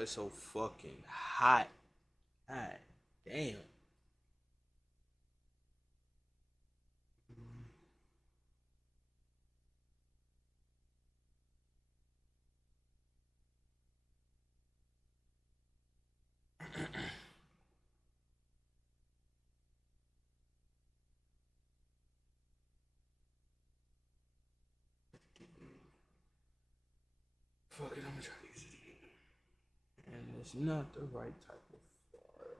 it's so fucking hot. God damn. Fuck it, I'm gonna try to use it again. And it's not the right type of fart.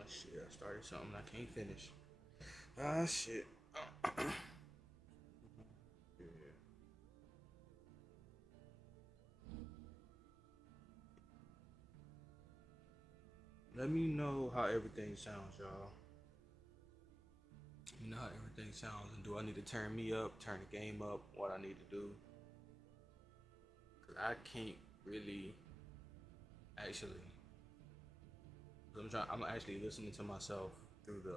Oh shit, I started something I can't finish. Ah shit. Yeah. Let me know how everything sounds, y'all. You know how everything sounds, and do I need to turn me up, turn the game up, what I need to do? Cause I can't really actually. I'm actually listening to myself through the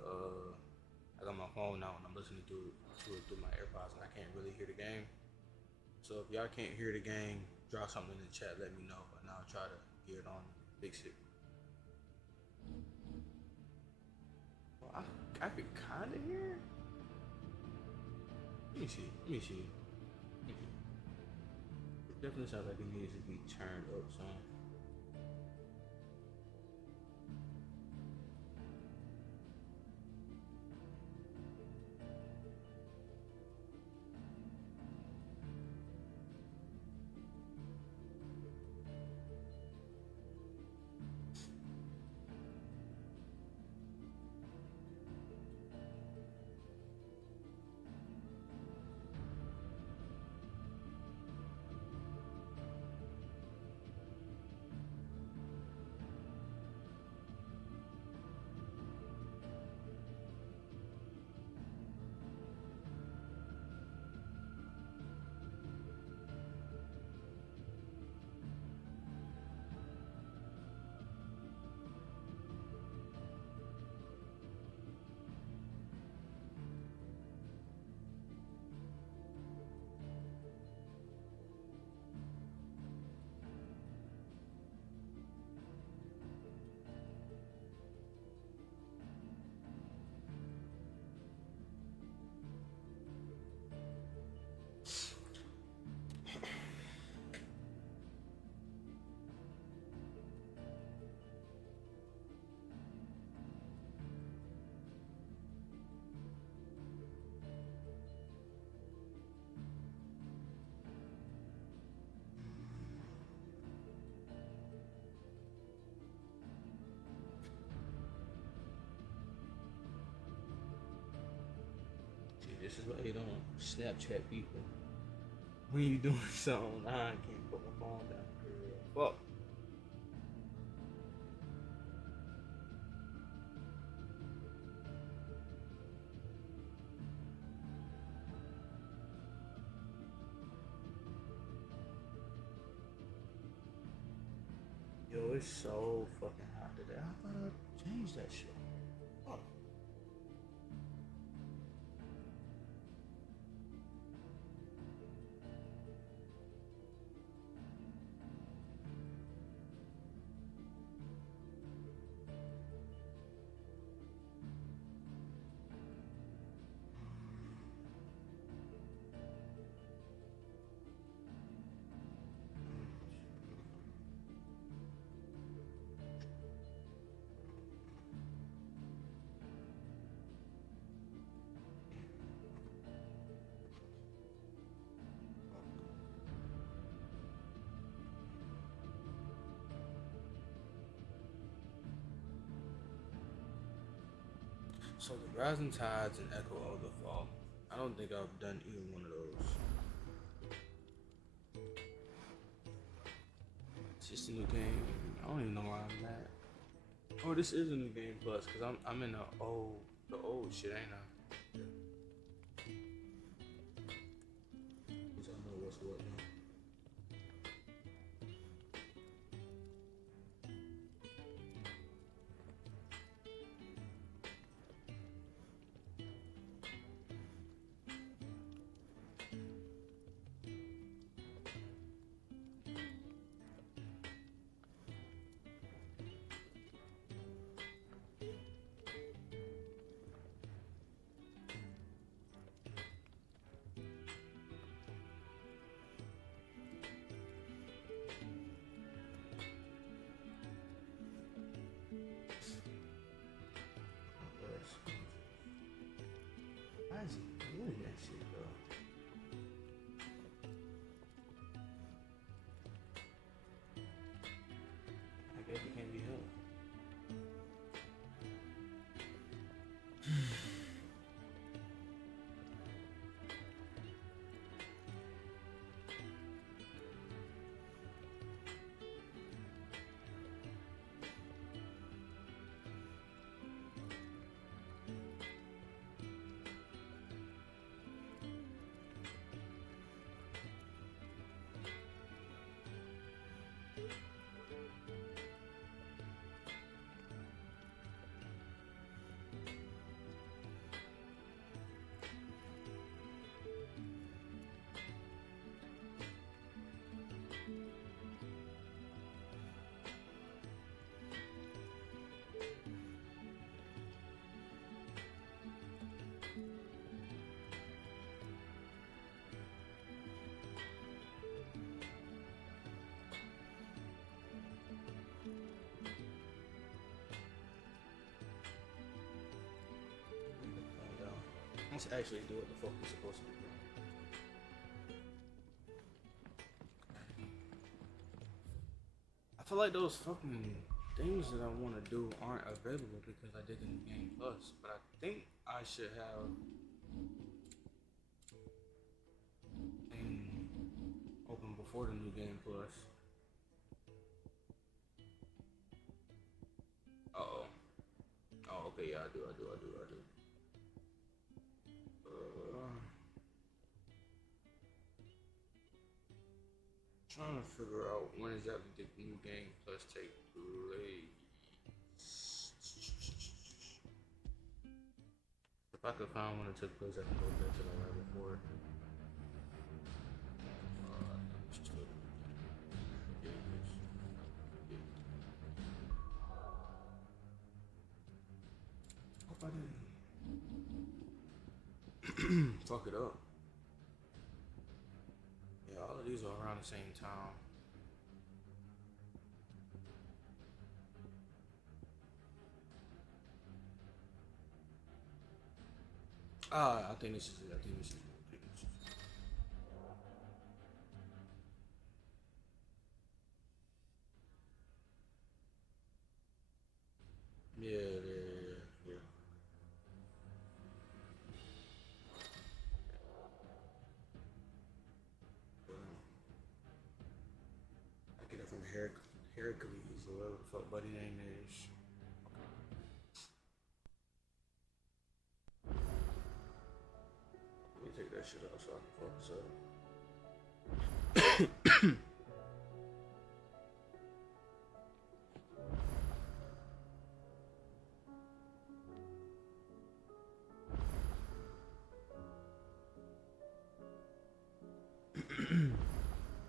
I got my phone now and I'm listening to it through my AirPods and I can't really hear the game. So if y'all can't hear the game, drop something in the chat, let me know, and I'll try to get it on, fix it. Well, I could kinda hear. Let me see. It definitely sounds like it needs to be turned up some. This is why you don't Snapchat people. When you doing something, I can't put my phone down. Fuck. Yo, it's so fucking hot today. I thought I changed that shit. Fuck. So the Rising Tides and Echo of the Fall. I don't think I've done either one of those. It's just a new game. I don't even know where I'm at. Oh, this is a new game plus, cause I'm in the old shit, ain't I? Cause I know what's what now. Why is he doing that shit, bro? I guess it can't be helped. Let's actually do what the fuck we're supposed to be doing. I feel like those fucking things that I want to do aren't available because I did the new game plus, but I think I should have thing open before the new game plus. Uh-oh. Oh, okay, yeah, I do. Trying to figure out when exactly did the new game plus take place. If I could find when it took place, I can go back to the right before. Hope I didn't fuck it up. Yeah, all of these are around the same time. I think this is it. Yeah. I get it from Heracles, or whatever the fuck buddy name is. Let me take that shit out so I can focus up.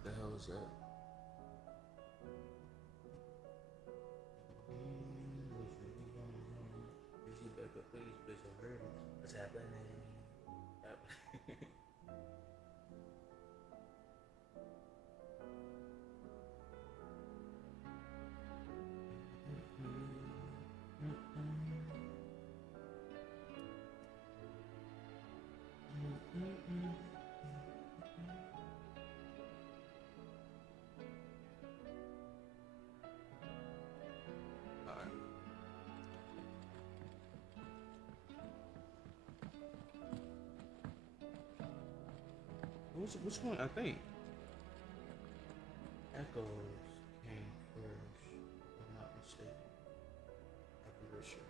The hell is that? Please, bitch, I'm ready. What's happening? Which one? I think Echoes came first, if I'm not mistaken. I'm pretty sure.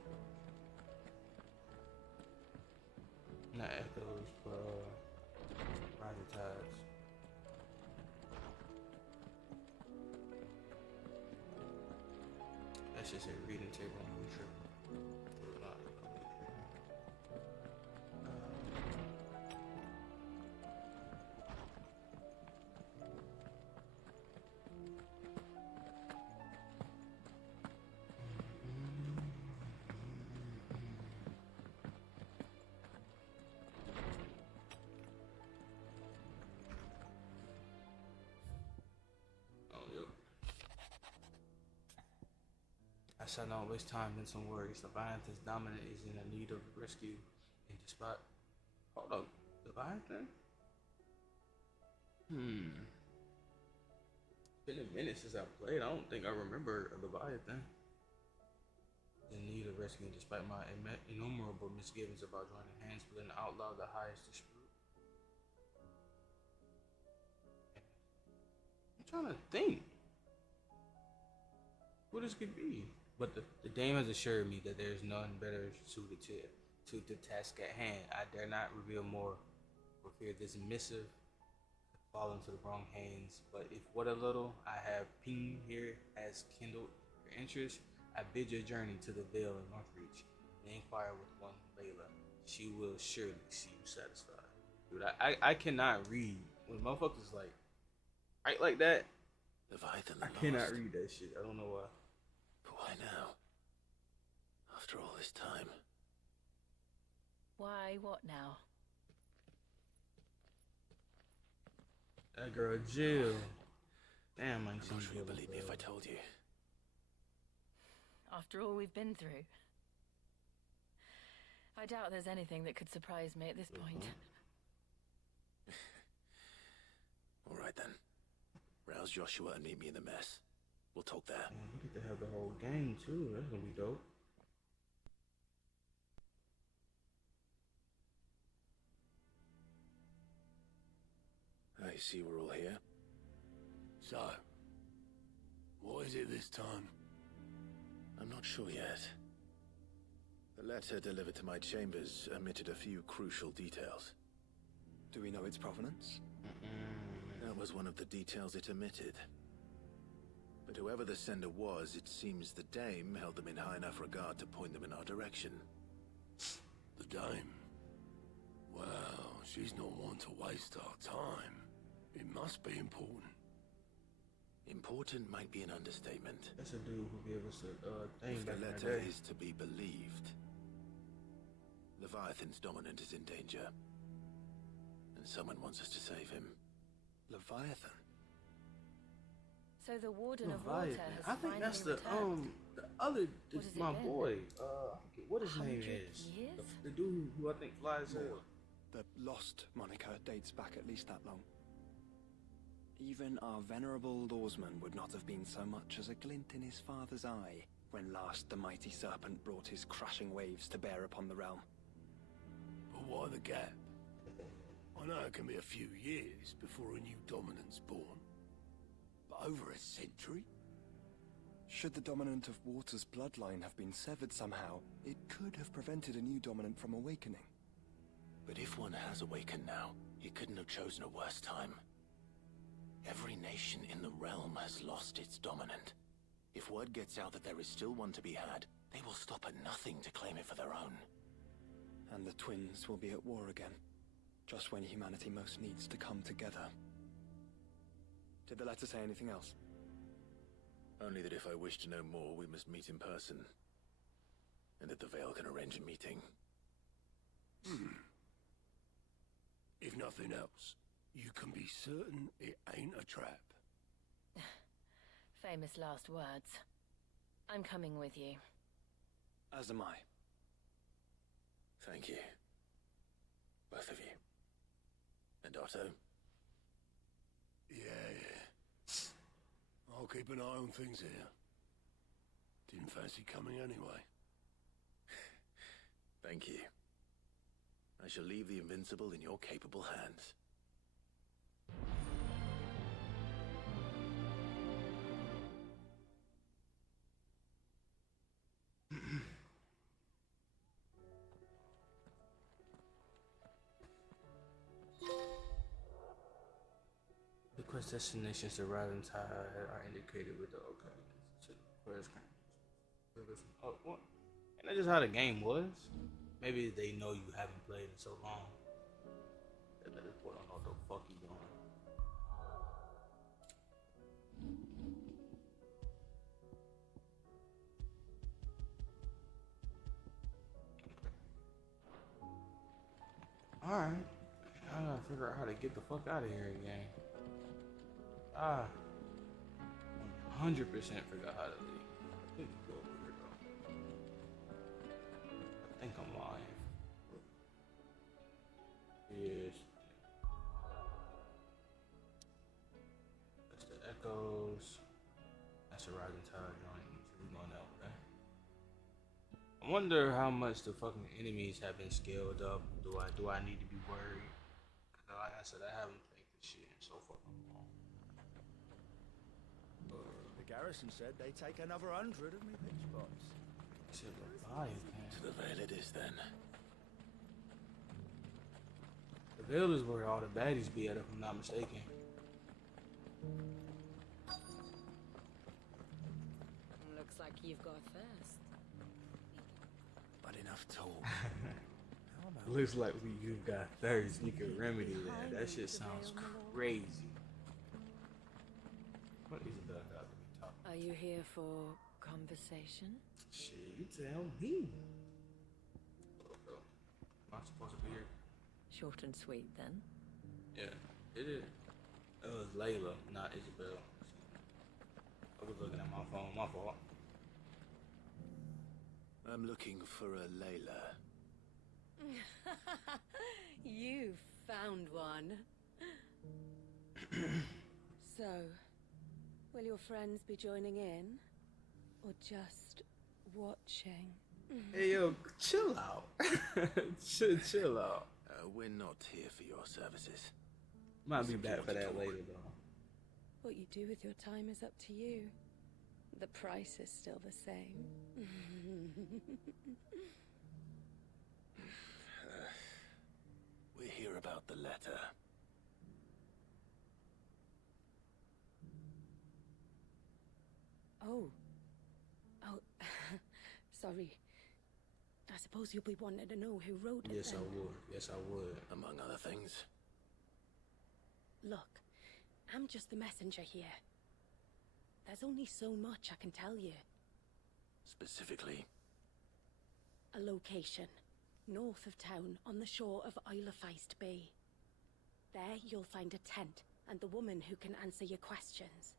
Not Echoes, but Rising Tides. That's just a reading table on the trip. I shall not waste time in some worries. Leviathan's dominant is in need of rescue. And despite... Hold up. Leviathan? It's been a minute since I played. I don't think I remember a Leviathan. In need of rescue despite my innumerable misgivings about joining hands with an outlaw the highest dispute. I'm trying to think who this could be. But the dame has assured me that there is none better suited to the task at hand. I dare not reveal more for fear this missive could fall into the wrong hands. But if what a little I have pinged here has kindled your interest, I bid your journey to the Vale in Northreach and inquire with one Layla. She will surely see you satisfied. Dude, I cannot read. When motherfuckers write like that, Leviathan I cannot read that shit. I don't know why. But why now? After all this time. Why, what now? That girl Jill. Damn, I'm not sure you'll believe me if I told you. After all we've been through. I doubt there's anything that could surprise me at this point. All right then. Rouse Joshua and meet me in the mess. We'll talk there. Man, we get to have the whole game too. That's gonna be dope. I see we're all here. So, what is it this time? I'm not sure yet. The letter delivered to my chambers omitted a few crucial details. Do we know its provenance? That was one of the details it omitted. But whoever the sender was, it seems the dame held them in high enough regard to point them in our direction. The dame? Well, she's not one to waste our time. It must be important. Important might be an understatement. That's a dude who gave us a thing If back the in letter the day. is to be believed, Leviathan's dominant is in danger. And someone wants us to save him. Leviathan? So the Warden of Water Leviathan. has I think that's finally returned. the other What has it my been? boy. I forget what his name 100 is. years? The dude who I think flies More. The Lost moniker dates back at least that long. Even our venerable lawsman would not have been so much as a glint in his father's eye when last the mighty serpent brought his crashing waves to bear upon the realm. But why the gap? I know it can be a few years before a new dominant's born. But over a century? Should the dominant of Water's bloodline have been severed somehow, it could have prevented a new dominant from awakening. But if one has awakened now, he couldn't have chosen a worse time. Every nation in the realm has lost its dominant. If word gets out that there is still one to be had, they will stop at nothing to claim it for their own. And the twins will be at war again, just when humanity most needs to come together. Did the letter say anything else? Only that if I wish to know more, we must meet in person. And that the Veil can arrange a meeting. If nothing else, you can be certain it ain't a trap. Famous last words. I'm coming with you. As am I. Thank you. Both of you. And Otto? Yeah. I'll keep an eye on things here. Didn't fancy coming anyway. Thank you. I shall leave the Invincible in your capable hands. The quest destinations to Rising Tide are indicated with the quest. Oh, what? And that's just how the game was. Maybe they know you haven't played in so long that they just don't know what the fuck you doing. Alright. I gotta figure out how to get the fuck out of here again. 100% forgot how to leave. I think go over here though. I think I'm lying. Yes. That's the Echoes. That's the Rising Tide joint. So we're going that way. I wonder how much the fucking enemies have been scaled up. Do I need to be worried? Cause like I said, I haven't played this shit in so fucking long. The garrison said they take another 100 of me pitch spots. Shit, Leviathan. To the Veil it is then. The Veil is where all the baddies be at, if I'm not mistaken. Looks like you've got first. But enough talk. Looks like you've got thirst. We can remedy that. That shit sounds crazy. What is it that I got to be talking? Are you here for conversation? Shit, you tell me. Am I supposed to be here? Short and sweet, then. Yeah, it is. It was Layla, not Isabel. I was looking at my phone. My fault. I'm looking for a Layla. You found one. So, will your friends be joining in? Or just watching? Hey yo, chill out. chill out. We're not here for your services. Might be back for that later though. What you do with your time is up to you. The price is still the same. We're here about the letter. Oh. Sorry. I suppose you'll be wanting to know who wrote it. Yes, then. I would. Yes, I would. Among other things. Look, I'm just the messenger here. There's only so much I can tell you. Specifically. A location, north of town, on the shore of Isle of Feist Bay. There you'll find a tent, and the woman who can answer your questions.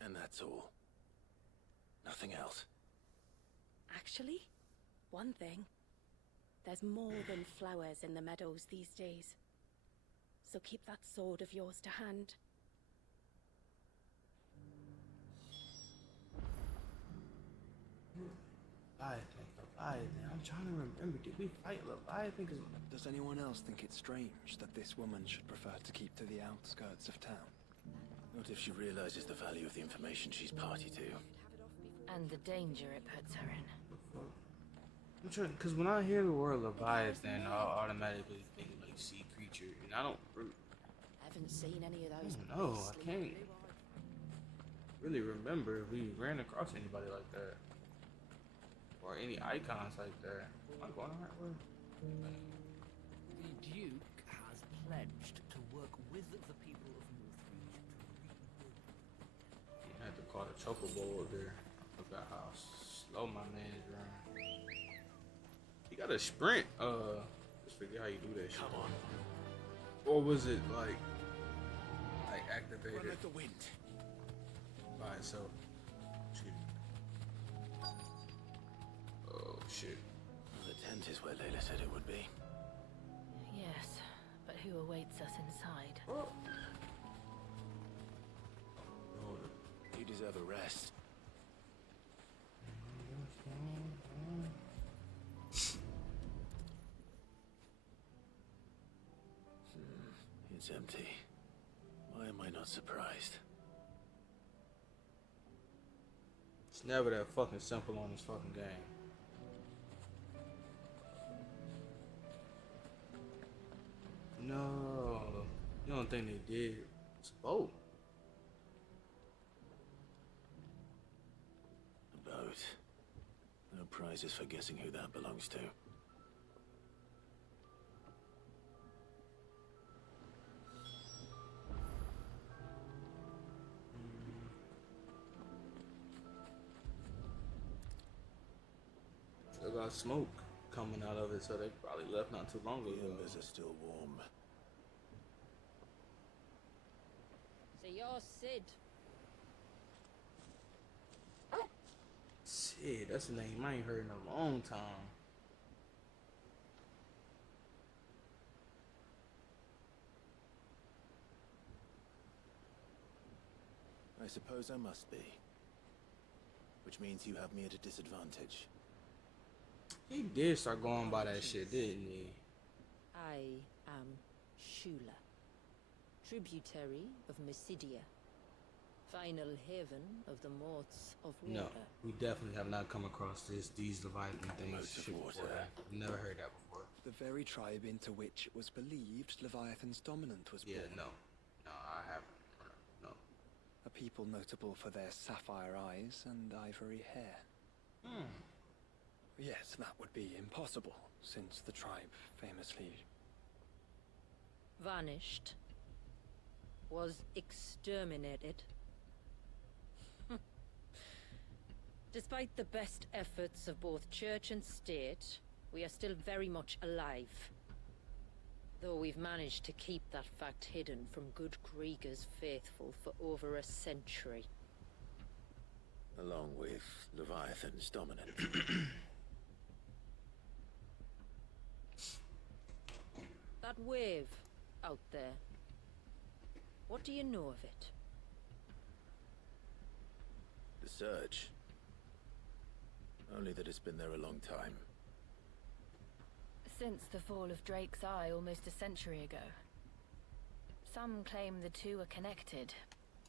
And that's all. Nothing else. Actually, one thing. There's more than flowers in the meadows these days. So keep that sword of yours to hand. Leviathan. I'm trying to remember. Did we fight Leviathan? Does anyone else think it's strange that this woman should prefer to keep to the outskirts of town? What if she realizes the value of the information she's party to? And the danger it puts her in. I'm trying, because when I hear the word Leviathan, I'll automatically think like sea creature, and I don't. Haven't seen any of those. No, I can't really remember if we ran across anybody like that. Or any icons like that. Am I going the right way? The Duke has pledged to work with the people of Northreach to I had to call the chocobo up there. I forgot how slow my man is running. He got a sprint. Just forget how you do that shit. Come on. Or was it like activated Run like the wind. by itself? Excuse me. Oh shit. The tent is where Layla said it would be. Yes, but who awaits us inside? Oh. You deserve a rest. It's empty. Why am I not surprised? It's never that fucking simple on this fucking game. No, you don't think they did? It's a boat. A boat. No prizes for guessing who that belongs to. Still got smoke coming out of it, so they probably left not too long The ago. embers are still warm. So you're Sid. Shit, that's a name I ain't heard in a long time. I suppose I must be. Which means you have me at a disadvantage. He did start going by that shit, didn't he? I am Shula, tributary of Mysidia, final haven of the Morts of Water. No, we definitely have not come across these Leviathan things. Moats of shit water. before. Never heard that before. The very tribe into which it was believed Leviathan's dominant was Yeah, born. no, I haven't. No. A people notable for their sapphire eyes and ivory hair. Yes, that would be impossible, since the tribe famously... Vanished. Was exterminated. Despite the best efforts of both church and state, we are still very much alive. Though we've managed to keep that fact hidden from good Krieger's faithful for over a century. Along with Leviathan's dominant. wave out there. What do you know of it? The Surge. Only that it's been there a long time. Since the fall of Drake's Eye almost a century ago. Some claim the two are connected,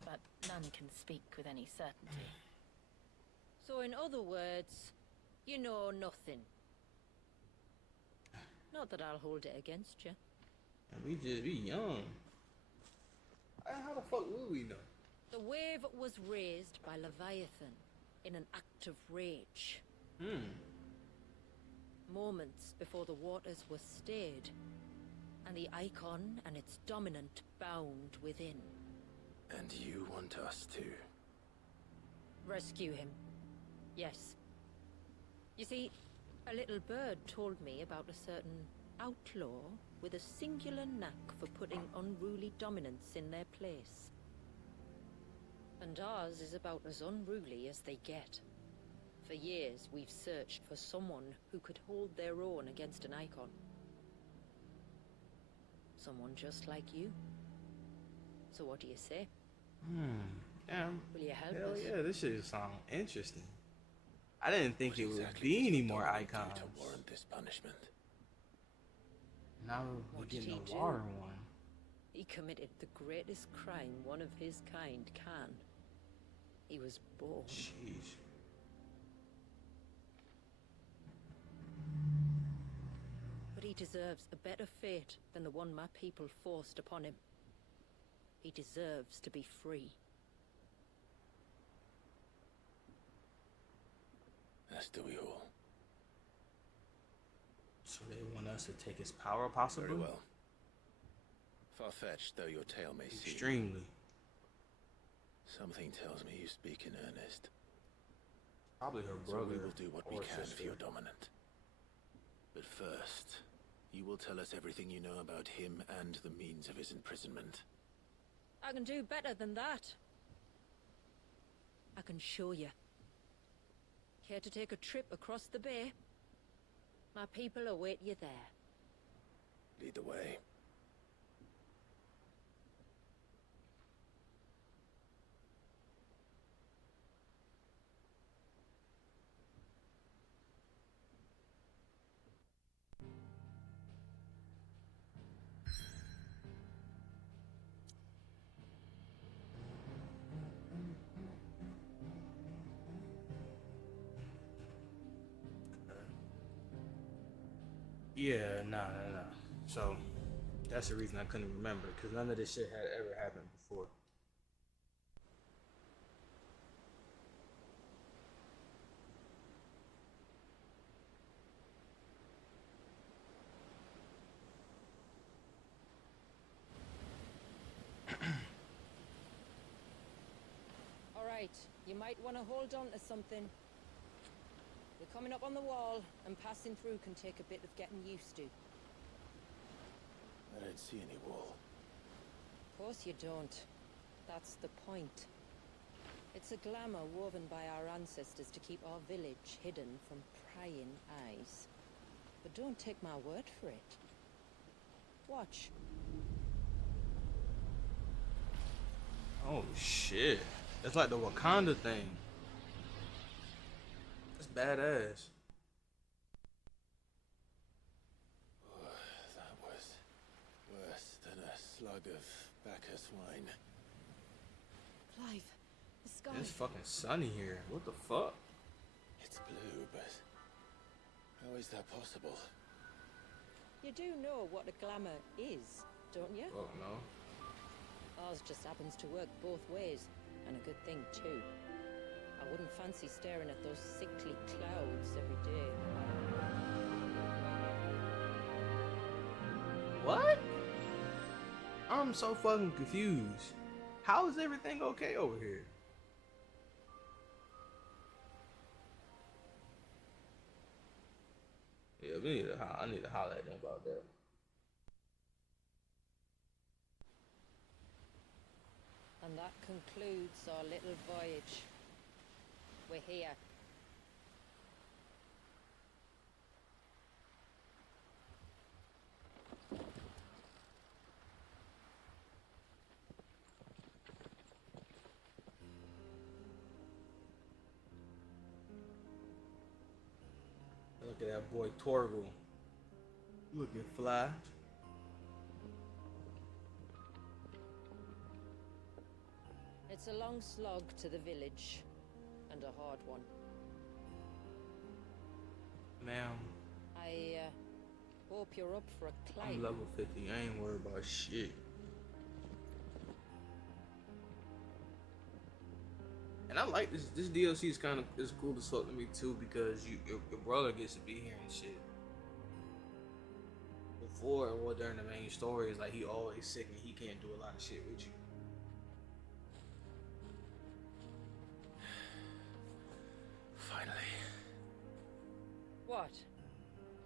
but none can speak with any certainty. So in other words, you know nothing. Not that I'll hold it against you. We just be young. How the fuck would we know? The wave was raised by Leviathan in an act of rage. Moments before the waters were stayed, and the icon and its dominant bound within. And you want us to? Rescue him. Yes. You see, a little bird told me about a certain outlaw with a singular knack for putting unruly dominants in their place. And ours is about as unruly as they get. For years, we've searched for someone who could hold their own against an icon. Someone just like you. So what do you say? Damn. Will you help Hell us? yeah, this shit sound interesting. I didn't think What it would exactly be does any the more Dominant do icons. to warrant this punishment? Now we're What did getting he a do? water one. He committed the greatest crime one of his kind can. He was born. Jeez. But he deserves a better fate than the one my people forced upon him. He deserves to be free. As do we all. So they want us to take his power, possibly? Very well. Far-fetched though your tale may seem, Extremely. something tells me you speak in earnest. Probably her So brother. we will do what we or can sister. for your dominant. But first, you will tell us everything you know about him and the means of his imprisonment. I can do better than that. I can show you. Care to take a trip across the bay? My people await you there. Lead the way. Yeah, nah. So, that's the reason I couldn't remember, because none of this shit had ever happened before. Alright, you might want to hold on to something. We're coming up on the wall, and passing through can take a bit of getting used to. I don't see any wall. Of course you don't. That's the point. It's a glamour woven by our ancestors to keep our village hidden from prying eyes. But don't take my word for it. Watch. Oh shit. That's like the Wakanda thing. That's badass. That was worse than a slug of Bacchus wine. Clive, the sky. It's fucking sunny here. What the fuck? It's blue, but how is that possible? You do know what a glamour is, don't you? Fuck no. Ours just happens to work both ways, and a good thing too. I wouldn't fancy staring at those sickly clouds every day. What? I'm so fucking confused. How is everything okay over here? Yeah, I need to holler at them about that. And that concludes our little voyage. We're here. Look at that boy Torgal. Looking fly. It's a long slog to the village, and a hard one. Ma'am, I hope you're up for a climb. I'm level 50. I ain't worried about shit. And I like this. This DLC is cool as fuck to me too, because your brother gets to be here and shit. Before or during the main story, is like he always sick and he can't do a lot of shit with you. Finally. What?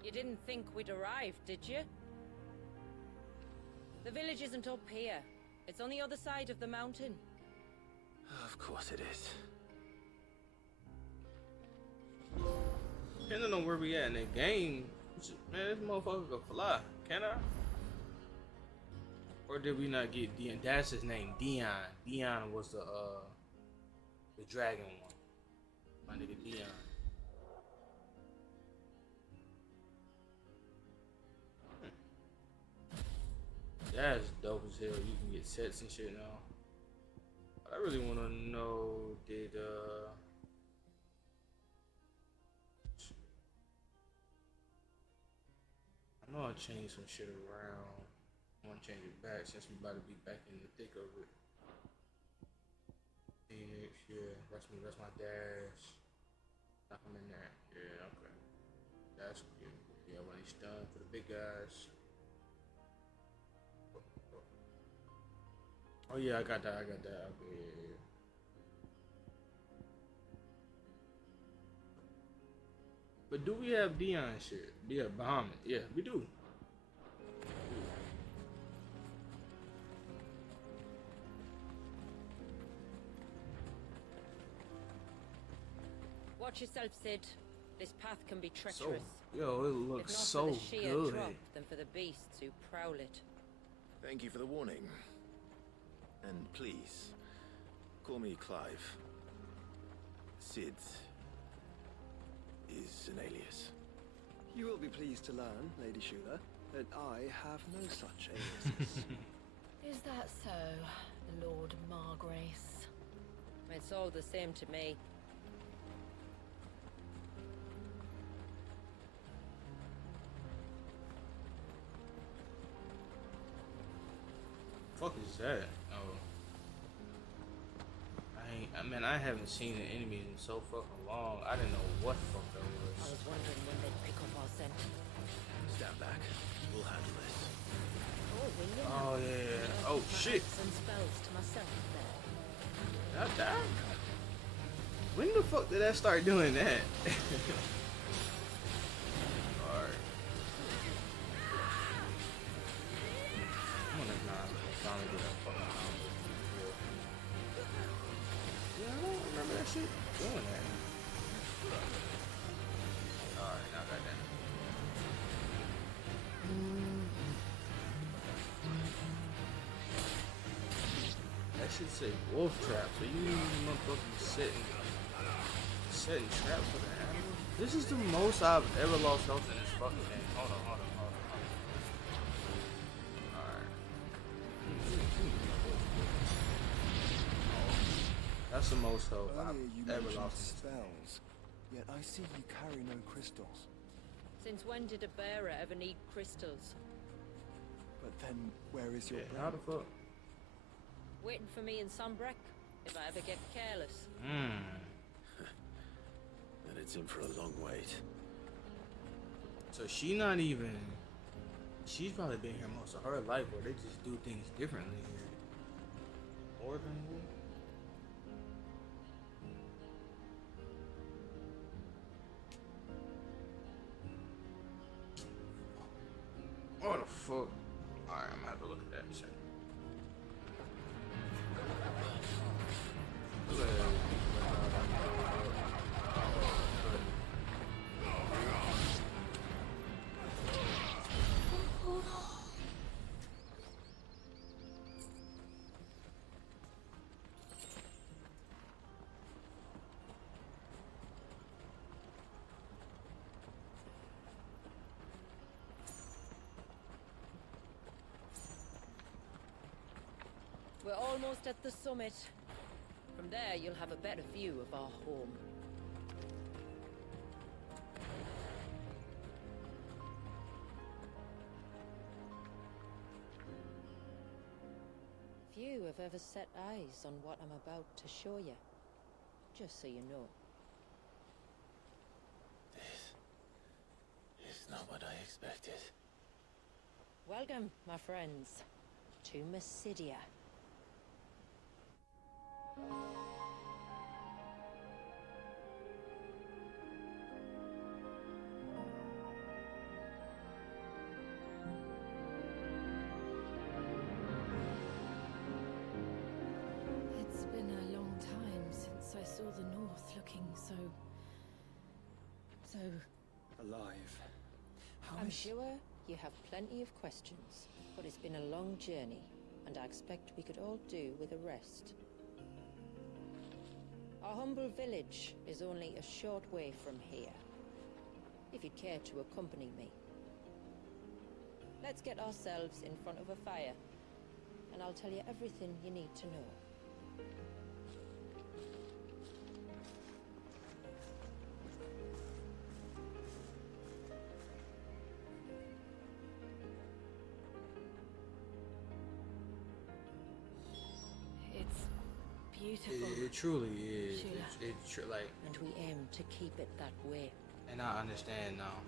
You didn't think we'd arrived, did you? The village isn't up here. It's on the other side of the mountain. Of course it is. Depending on where we at in the game, man, this motherfucker can fly. Can I? Or did we not get Dion? That's his name, Dion. Dion was the dragon one. My nigga Dion. That's dope as hell. You can get sets and shit now. I really want to know, did I know I changed some shit around. I want to change it back since we about to be back in the thick of it. Phoenix, yeah, that's me. That's my dash. Knock him in there. Yeah, okay. That's good. Yeah, when he's done for the big guys. Oh yeah, I got that. Okay, yeah. But do we have Dion shit? Yeah, Bahamut. Yeah, we do. Watch yourself, Sid. This path can be treacherous. So, yo, it looks if not so for the sheer good. drop, than for the beasts who prowl it. Thank you for the warning. And please, call me Clive. Sid is an alias. You will be pleased to learn, Lady Shula, that I have no such aliases. Is that so, Lord Margrace? It's all the same to me. Fuck is that? Oh, I haven't seen an enemy in so fucking long. I didn't know what the fuck that I was. was wondering when they'd pick up our scent. Stand back. We'll handle this. Oh, will you? Oh yeah. Oh shit. Some spells to myself there. Did I die? When the fuck did I start doing that? Alright. I'm gonna finally get that fucking house. Yeah, I don't remember that shit doing that. Alright, now I got that. That should say wolf trap, so you motherfucking setting traps for the animal. This is the most I've ever lost health in this fucking game. Hold on. Alright. That's the most health Earlier you I've ever mentioned lost. spells, yet I see you carry no crystals. Since when did a bearer ever need crystals? But then, where is your Yeah, how the brain? fuck? Waiting for me in Sunbreck, if I ever get careless. Then it's in for a long wait. So she not even. She's probably been here most of her life, where they just do things differently here. More than you. What the fuck? Alright, I'm gonna have to look at that shit. Look at that. almost at the summit. From there, you'll have a better view of our home. Few have ever set eyes on what I'm about to show you. Just so you know. This is not what I expected. Welcome, my friends, to Mysidia. It's been a long time since I saw the North looking so Alive. How I'm is- sure you have plenty of questions, but it's been a long journey, and I expect we could all do with a rest. Our humble village is only a short way from here, if you'd care to accompany me. Let's get ourselves in front of a fire, and I'll tell you everything you need to know. It's beautiful. It truly is. Sheila. Like, And we aim to keep it that way. and I understand now,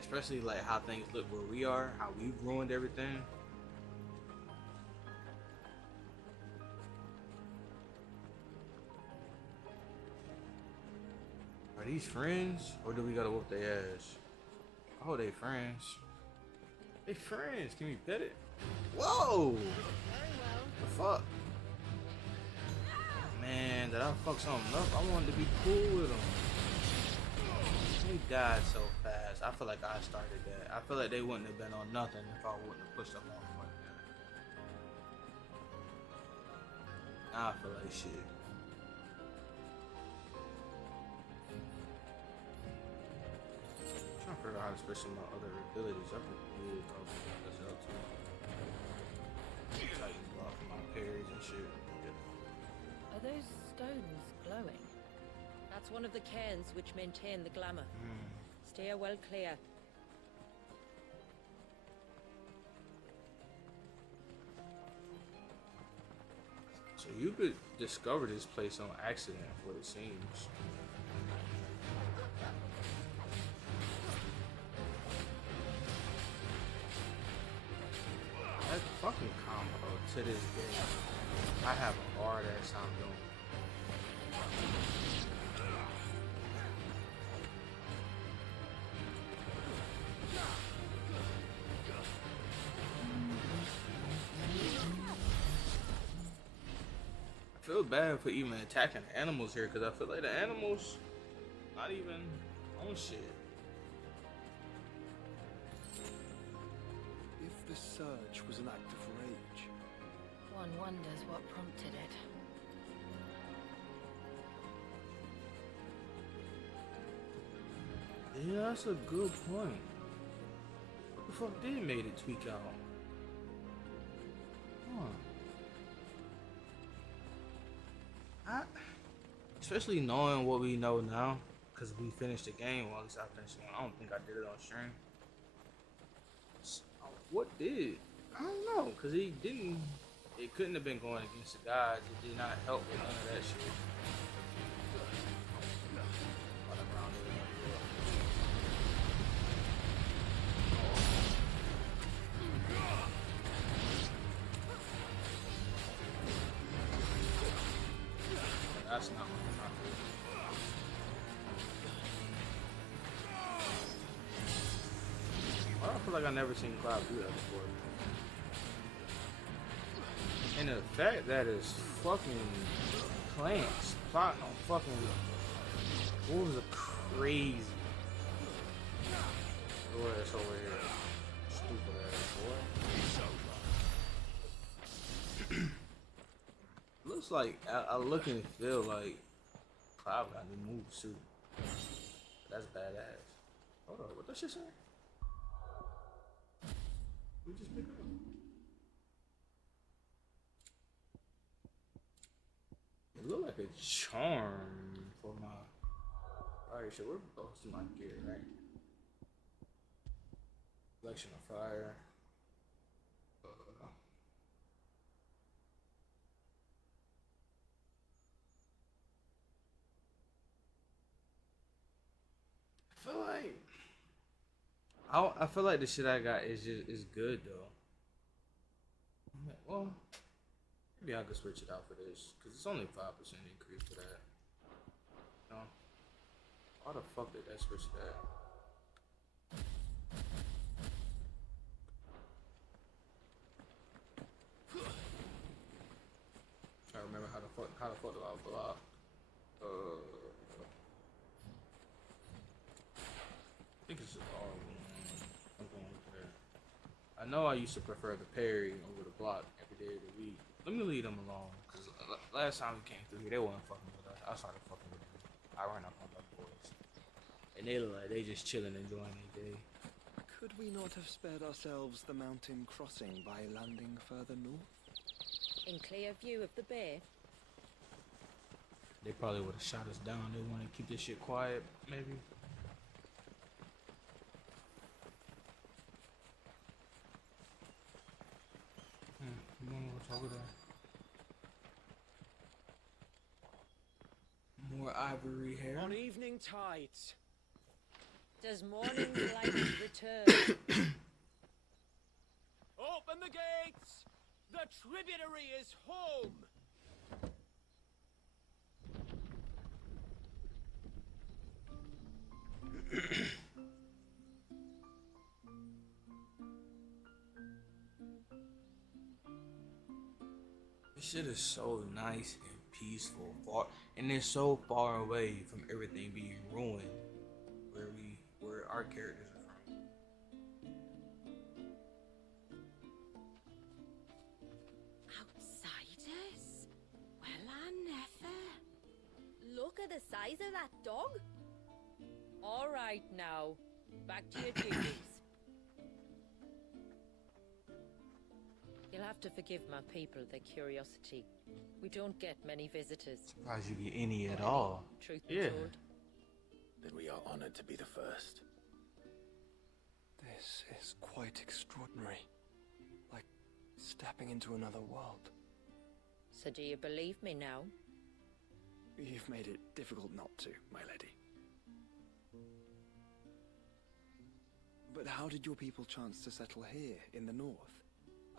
especially like how things look where we are, how we've ruined everything. Are these friends, or do we gotta whoop their ass? Oh, they friends. They friends. Can we pet it? Whoa! The fuck? Man, did I fuck something up? I wanted to be cool with him. He died so fast. I feel like I started that. I feel like they wouldn't have been on nothing if I wouldn't have pushed them off like that. Now I feel like shit. I'm trying to figure out how to switch some of my other abilities. I can do this out too. Titan block my parries and shit. Are those stones glowing? That's one of the cairns which maintain the glamour. Steer well clear. So you could discover this place on accident, what it seems. That fucking combo to this day, I have a hard ass time doing. I feel bad for even attacking the animals here because I feel like the animals not even on shit. If the surge was an act of rage, One wonders what prompted it. Yeah, that's a good point. What the fuck did made it tweak out? Especially knowing what we know now, because we finished the game. Well, at least I finished it. I don't think I did it on stream. What did? I don't know, because he didn't. It couldn't have been going against the gods. It did not help with none of that shit. That's not what I'm trying to do. Why do I feel like I never seen Cloud do that before? And the fact that is fucking plants plotting on fucking wolves are crazy. Your ass over here. Stupid ass boy. Looks like I look and feel like Cloud got new moves too. That's badass. Hold on, what that shit say? We just pick it up. charm for my. Alright, so we're supposed to my gear, right? Collection of fire. I feel like the shit I got is good though. Well, maybe I could switch it out for this because it's only 5% increase for that. No, why the fuck did that switch that? I remember how the fuck do I block? I think it's just R1. I'm going with that. I know I used to prefer the parry over the block every day of the week. Let me leave them alone, cause last time we came through here, they wasn't fucking with us. I started fucking with them. I ran up on the boys, and they look like they just chilling, enjoying their day. Could we not have spared ourselves the mountain crossing by landing further north? In clear view of the bay? They probably would have shot us down. They want to keep this shit quiet, maybe. You don't know what's over there. More ivory hair. On evening tides. Does morning light return? Open the gates! The tributary is home! This shit is so nice and peaceful, and it's so far away from everything being ruined, where our characters are from. Outsiders? Well, I never. Look at the size of that dog. All right now, back to your duties. You'll have to forgive my people their curiosity. We don't get many visitors. Surprised you get any at all. Truth be Yeah. told. Then we are honored to be the first. This is quite extraordinary. Like stepping into another world. So do you believe me now? You've made it difficult not to, my lady. But how did your people chance to settle here in the north?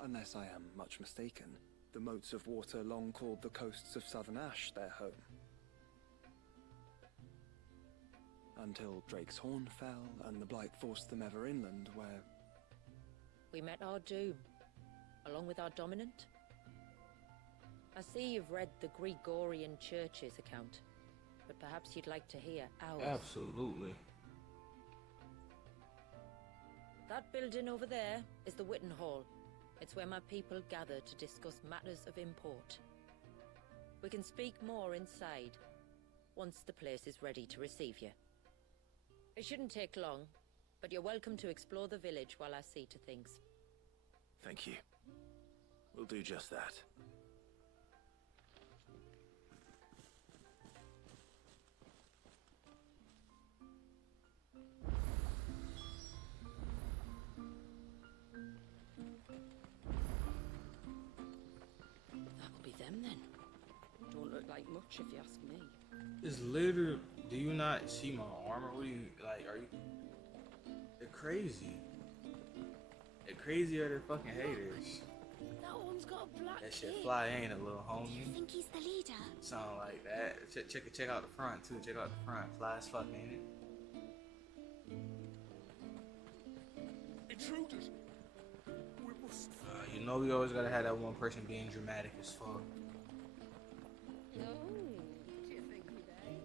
Unless I am much mistaken, the moats of water long called the coasts of Southern Ash their home. Until Drake's Horn fell and the Blight forced them ever inland, where... We met our doom, along with our dominant. I see you've read the Gregorian Church's account, but perhaps you'd like to hear ours. Absolutely. That building over there is the Witten Hall. It's where my people gather to discuss matters of import. We can speak more inside, once the place is ready to receive you. It shouldn't take long, but you're welcome to explore the village while I see to things. Thank you. We'll do just that. That'll be them then. Don't look like much if you ask me. It's literally. Do you not see my armor? What do you like? Are you? They're crazy. They're crazier than fucking haters. That one's got a black That shit cape. fly, ain't it, little Do you homie? think he's the leader? Sound like that. Check out the front too. Check out the front. Fly as fuck, ain't it? Intruders! We must... You know we always gotta have that one person being dramatic as fuck. Oh, do you think we did?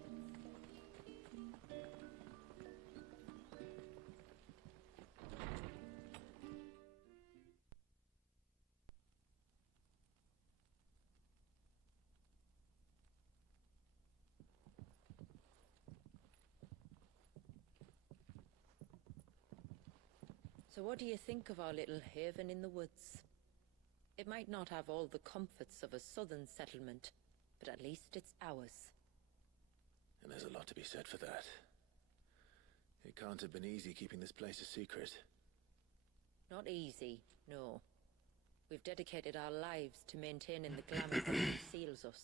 So what do you think of our little haven in the woods? It might not have all the comforts of a southern settlement, but but at least it's ours. And there's a lot to be said for that. It can't have been easy keeping this place a secret. Not easy, no. We've dedicated our lives to maintaining the glamour that conceals us.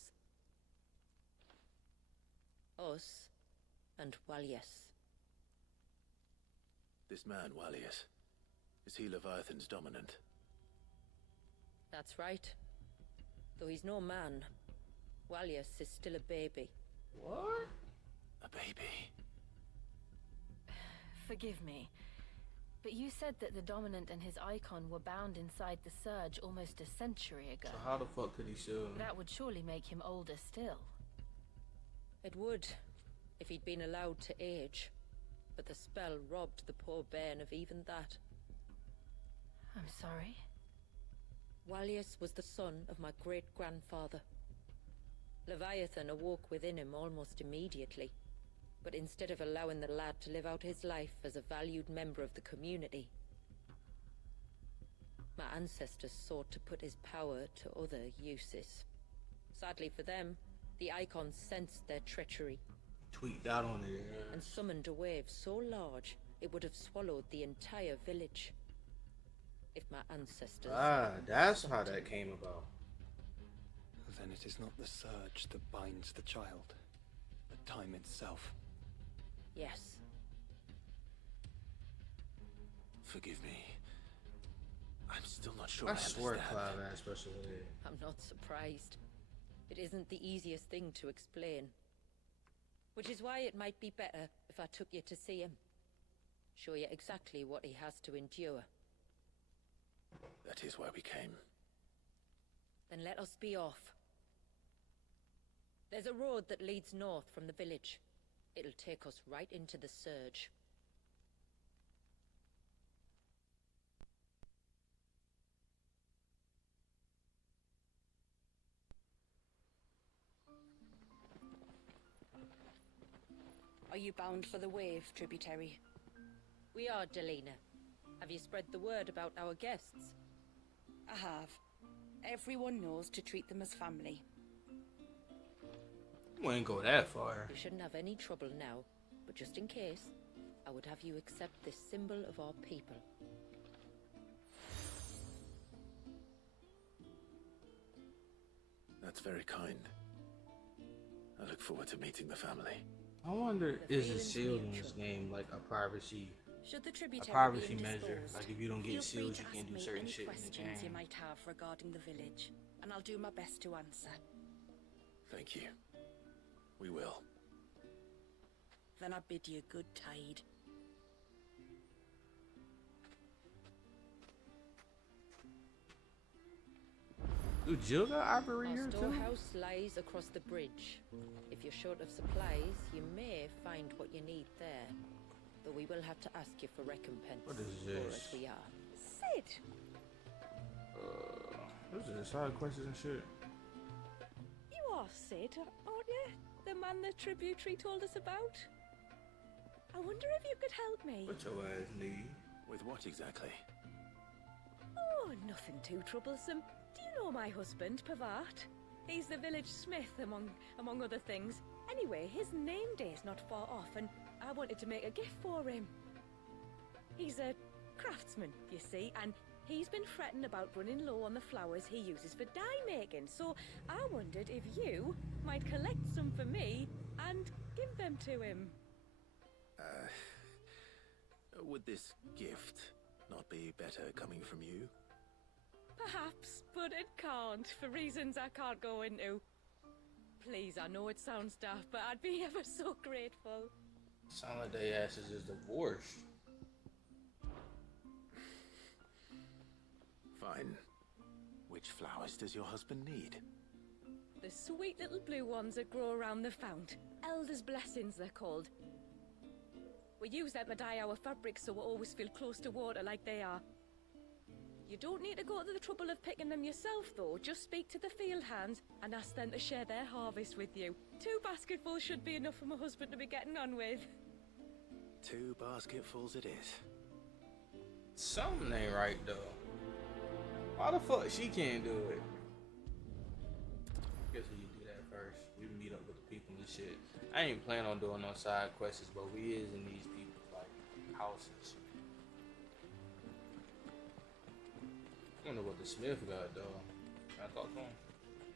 Us and Walias. This man, Walias, is he Leviathan's dominant? That's right. Though he's no man, Walias is still a baby. What? A baby? Forgive me, but you said that the Dominant and his icon were bound inside the Surge almost a century ago. So how the fuck could he sue him? That would surely make him older still. It would, if he'd been allowed to age. But the spell robbed the poor bairn of even that. I'm sorry. Walias was the son of my great-grandfather. Leviathan awoke within him almost immediately. But instead of allowing the lad to live out his life as a valued member of the community, my ancestors sought to put his power to other uses. Sadly for them, the icon sensed their treachery Tweaked out on it. and summoned a wave so large it would have swallowed the entire village. If my ancestors... Ah, that's how that came about. Then it is not the Surge that binds the child, but time itself. Yes. Forgive me. I'm still not sure I swear understand. Clive had special ed. I'm not surprised. It isn't the easiest thing to explain. Which is why it might be better if I took you to see him. Show you exactly what he has to endure. That is why we came. Then let us be off. There's a road that leads north from the village. It'll take us right into the Surge. Are you bound for the Wave, tributary? We are, Delina. Have you spread the word about our guests? I have. Everyone knows to treat them as family. Wouldn't go that far. You shouldn't have any trouble now, but just in case, I would have you accept this symbol of our people. That's very kind. I look forward to meeting the family. I wonder, The is a feeling's seal in mutual. this game like a privacy Should the tributary privacy be measure? indisposed, Like if you don't feel get free seals, to you can't ask do me certain any shit in the questions you game. might have regarding the village, and I'll do my best to answer. Thank you. We will. Then I bid you good tide. Do Jill got ivory Our here too? storehouse lies across the bridge. If you're short of supplies, you may find what you need there. Though we will have to ask you for recompense. What is poor this? as we are. Sid! What's this? Side questions and shit. You are Sid, aren't you? The man the tributary told us about? I wonder if you could help me. What your ass need? With what exactly? Oh, nothing too troublesome. Do you know my husband, Pavat? He's the village smith, among other things. Anyway, his name day's not far off, and I wanted to make a gift for him. He's a craftsman, you see, and he's been fretting about running low on the flowers he uses for dye making, so I wondered if you might collect some for me and give them to him. Would this gift not be better coming from you? Perhaps, but it can't, for reasons I can't go into. Please, I know it sounds daft, but I'd be ever so grateful. Sound like they asses is divorced. Fine. Which flowers does your husband need? The sweet little blue ones that grow around the fount. Elder's blessings, they're called. We use them to dye our fabrics so we always feel close to water like they are. You don't need to go to the trouble of picking them yourself, though. Just speak to the field hands and ask them to share their harvest with you. 2 basketfuls should be enough for my husband to be getting on with. 2 basketfuls it is. Something ain't right though. Why the fuck she can't do it? Guess we can do that first. and shit. I ain't planning on doing no side quests, but we is in these people's like houses. I wonder what the Smith got though. Can I talk to him?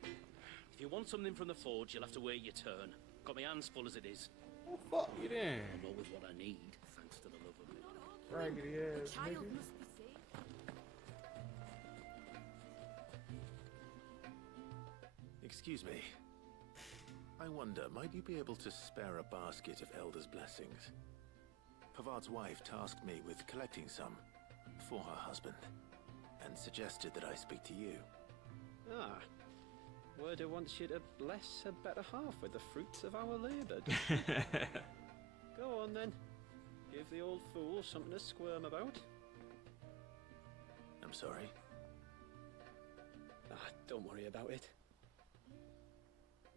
If you want something from the forge, you'll have to wait your turn. Got my hands full as it is. Oh fuck you then. I'm always what I need, thanks to the love of it. Raggedy ass nigga. must be safe. Excuse me. I wonder, might you be able to spare a basket of Elder's blessings? Pavard's wife tasked me with collecting some for her husband, and suggested that I speak to you. Ah. Werder wants you to bless her better half with the fruits of our labour. Go on then. Give the old fool something to squirm about. I'm sorry. Ah, don't worry about it.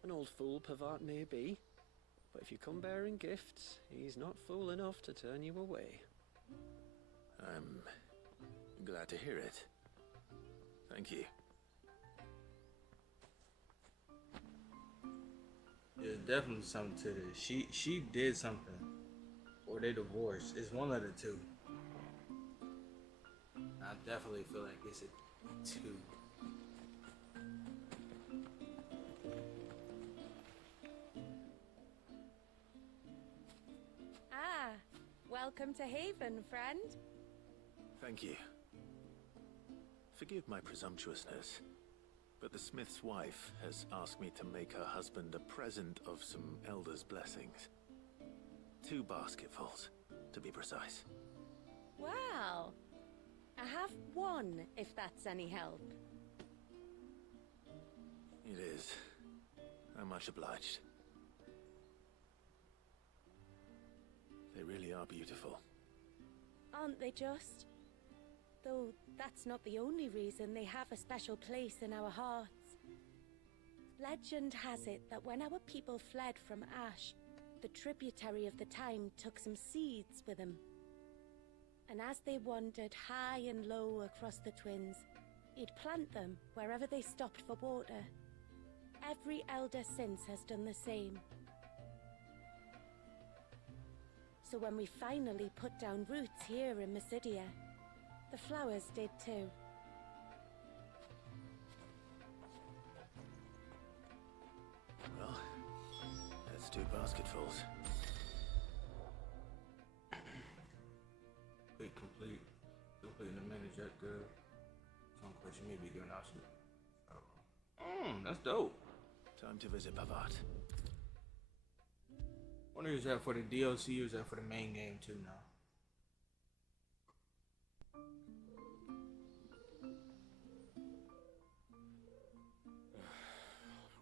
An old fool Pavard may be, but if you come bearing gifts, he's not fool enough to turn you away. I'm glad to hear it. Thank you. There's definitely something to this. She did something, or they divorced. It's one of the two. I definitely feel like it's a two. Ah, welcome to Haven, friend. Thank you. Forgive my presumptuousness, but the Smith's wife has asked me to make her husband a present of some Elder's blessings. 2 basketfuls, to be precise. Well, I have one, if that's any help. It is. I'm much obliged. They really are beautiful. Aren't they just? Though that's not the only reason they have a special place in our hearts. Legend has it that when our people fled from Ash, the tributary of the time took some seeds with them. And as they wandered high and low across the Twins, he'd plant them wherever they stopped for water. Every elder since has done the same. So when we finally put down roots here in Mysidia, the flowers did too. Well, that's 2 basketfuls. Complete the manage that good. Some question may be doing out soon. That's dope. Time to visit Pavard. Wonder is that for the DLC or is that for the main game too now?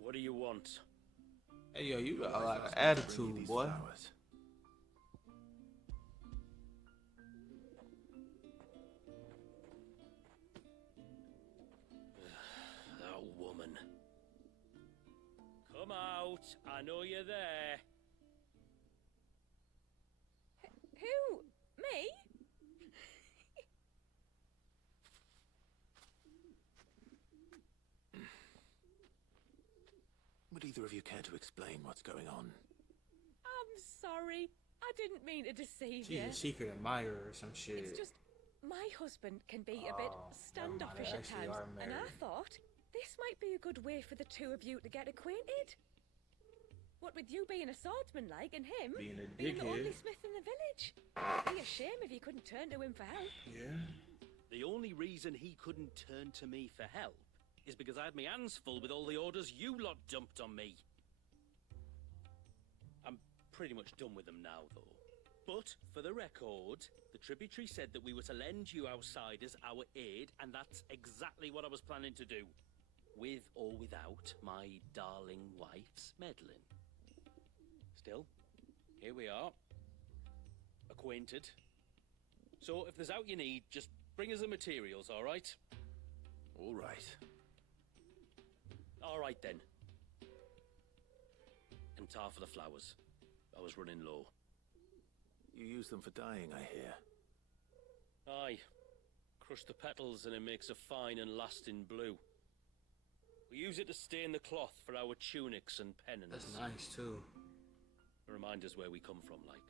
What do you want? Hey yo, you got a lot of attitude, boy. Flowers. That woman. Come out. I know you're there. Who? Me? Would either of you care to explain what's going on? I'm sorry. I didn't mean to deceive She's you. a secret admirer or some shit. It's just my husband can be a bit Oh, standoffish never mind, at they actually times, are and I married. thought this might be a good way for the two of you to get acquainted. What with you being a swordsman like and him Being a being the only dickhead. smith in the village. It'd be a shame if you couldn't turn to him for help. Yeah. The only reason he couldn't turn to me for help is because I had my hands full with all the orders you lot dumped on me. I'm pretty much done with them now, though. But, for the record, the tributary said that we were to lend you outsiders our aid, and that's exactly what I was planning to do. With or without my darling wife's meddling. Still, here we are. Acquainted. So, if there's out you need, just bring us the materials, alright? All right. Alright then. And tar for the flowers. I was running low. You use them for dyeing, I hear. Aye. Crush the petals and it makes a fine and lasting blue. We use it to stain the cloth for our tunics and pennons. That's nice too. Remind us where we come from, like.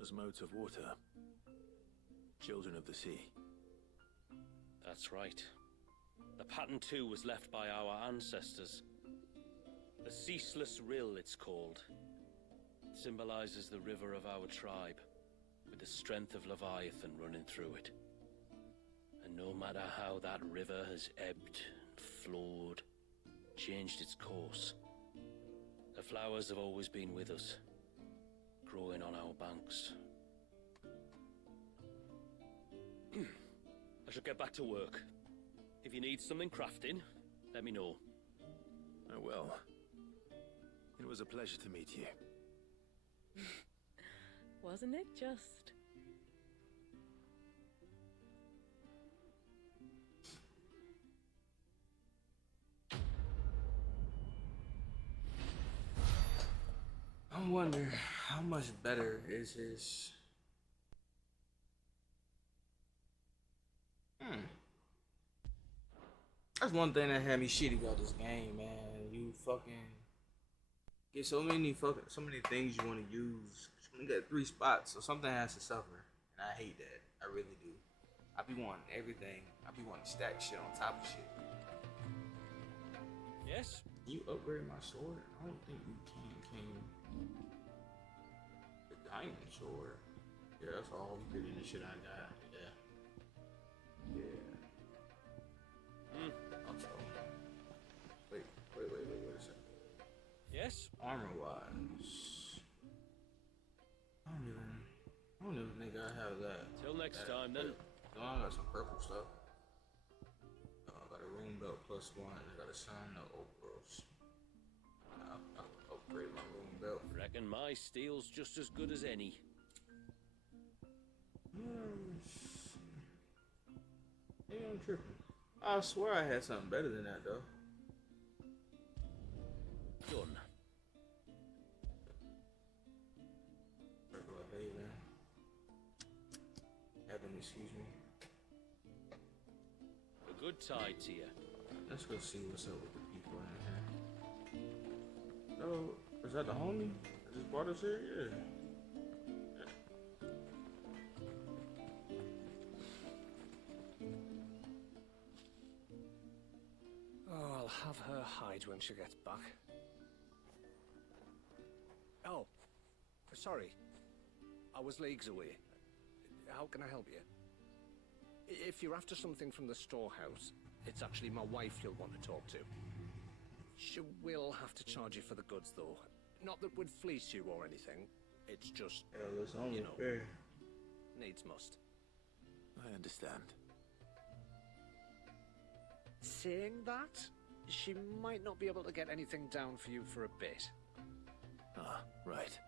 As modes of water. Children of the sea. That's right. The pattern too was left by our ancestors. The Ceaseless Rill, it's called. It symbolizes the river of our tribe, with the strength of Leviathan running through it. And no matter how that river has ebbed, flowed, changed its course, the flowers have always been with us, growing on our banks. I should get back to work. If you need something crafting, let me know. Oh well. It was a pleasure to meet you. Wasn't it just? I wonder how much better is his. That's one thing that had me shitty about this game, man. You fucking get so many things you want to use. You got 3 spots, so something has to suffer, and I hate that. I really do. I be wanting everything. I be wanting to stack shit on top of shit. Yes? Can you upgrade my sword? I don't think you can. Can you? The diamond sword. Yeah, that's all we getting the shit I got. Yeah. Also, wait a second. Yes? Armor wise, I don't even think I have that. Till next time, then. No, I got some purple stuff. I got a rune belt +1. I got a sign of overalls. I'll upgrade my rune belt. Reckon my steel's just as good as any. Maybe I'm tripping. I swear I had something better than that, though. Done. Regular Haven. Heaven, excuse me. A good tide to you. Let's go see what's up with the people in here. Oh, is that the homie that just brought us here? Yeah. Oh, I'll have her hide when she gets back. Oh, sorry. I was leagues away. How can I help you? If you're after something from the storehouse, it's actually my wife you'll want to talk to. She will have to charge you for the goods, though. Not that we'd fleece you or anything. It's just, It's only you know, fair. needs must. I understand. Saying that, she might not be able to get anything down for you for a bit. Ah, right.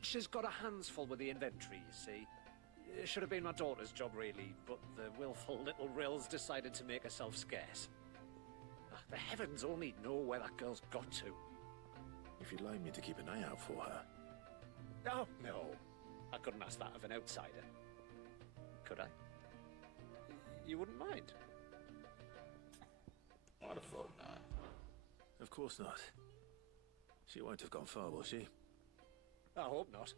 She's got her hands full with the inventory, you see. It should have been my daughter's job, really, but the willful little Rills decided to make herself scarce. The heavens only know where that girl's got to. If you'd like me to keep an eye out for her. Oh, no. I couldn't ask that of an outsider. Could I? You wouldn't mind? Why the fuck not? Of course not. She won't have gone far, will she? I hope not.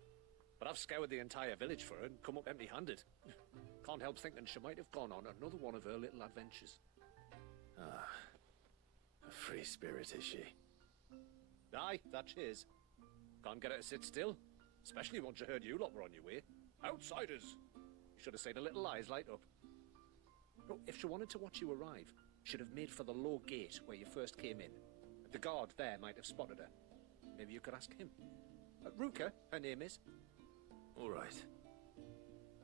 But I've scoured the entire village for her and come up empty-handed. Can't help thinking she might have gone on another one of her little adventures. Ah. A free spirit, is she? Aye, that she is. Can't get her to sit still. Especially once you heard you lot were on your way. Outsiders! You should have seen her little eyes light up. Oh, if she wanted to watch you arrive, she'd have made for the low gate where you first came in. The guard there might have spotted her. Maybe you could ask him. Ruka, her name is. All right.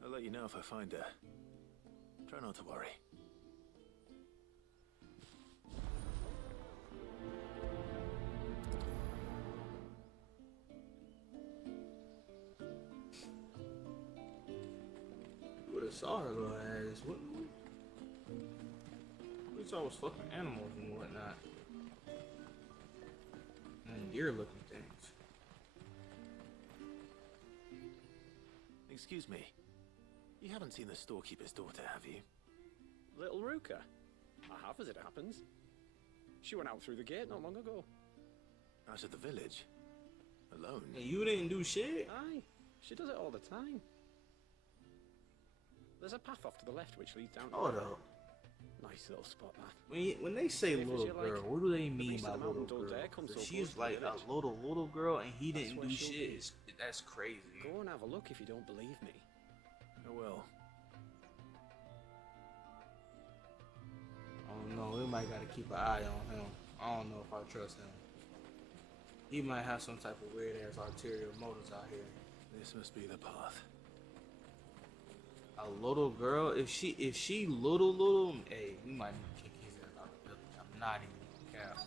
I'll let you know if I find her. Try not to worry. You would have saw her little ass, wouldn't you? We saw was fucking animals and whatnot. And deer looking things. Excuse me. You haven't seen the storekeeper's daughter, have you? Little Ruka. I have, as it happens. She went out through the gate not long ago. Out of the village? Alone? And you didn't do shit? Aye, she does it all the time. There's a path off to the left which leads down to Hold the up. Nice little spot, that. When they say If little you like, girl, what do they mean beast by of the little mountain don't girl? dare come so If close she's to the like a village. little girl and he That's didn't where do she'll shit, be. that's crazy. Go and have a look if you don't believe me. I will. I don't know. We might gotta keep an eye on him. I don't know if I trust him. He might have some type of weird ass ulterior motives out here. This must be the path. A little girl, if she little, hey, we might need to kick his ass out the village. I'm not even gonna cap.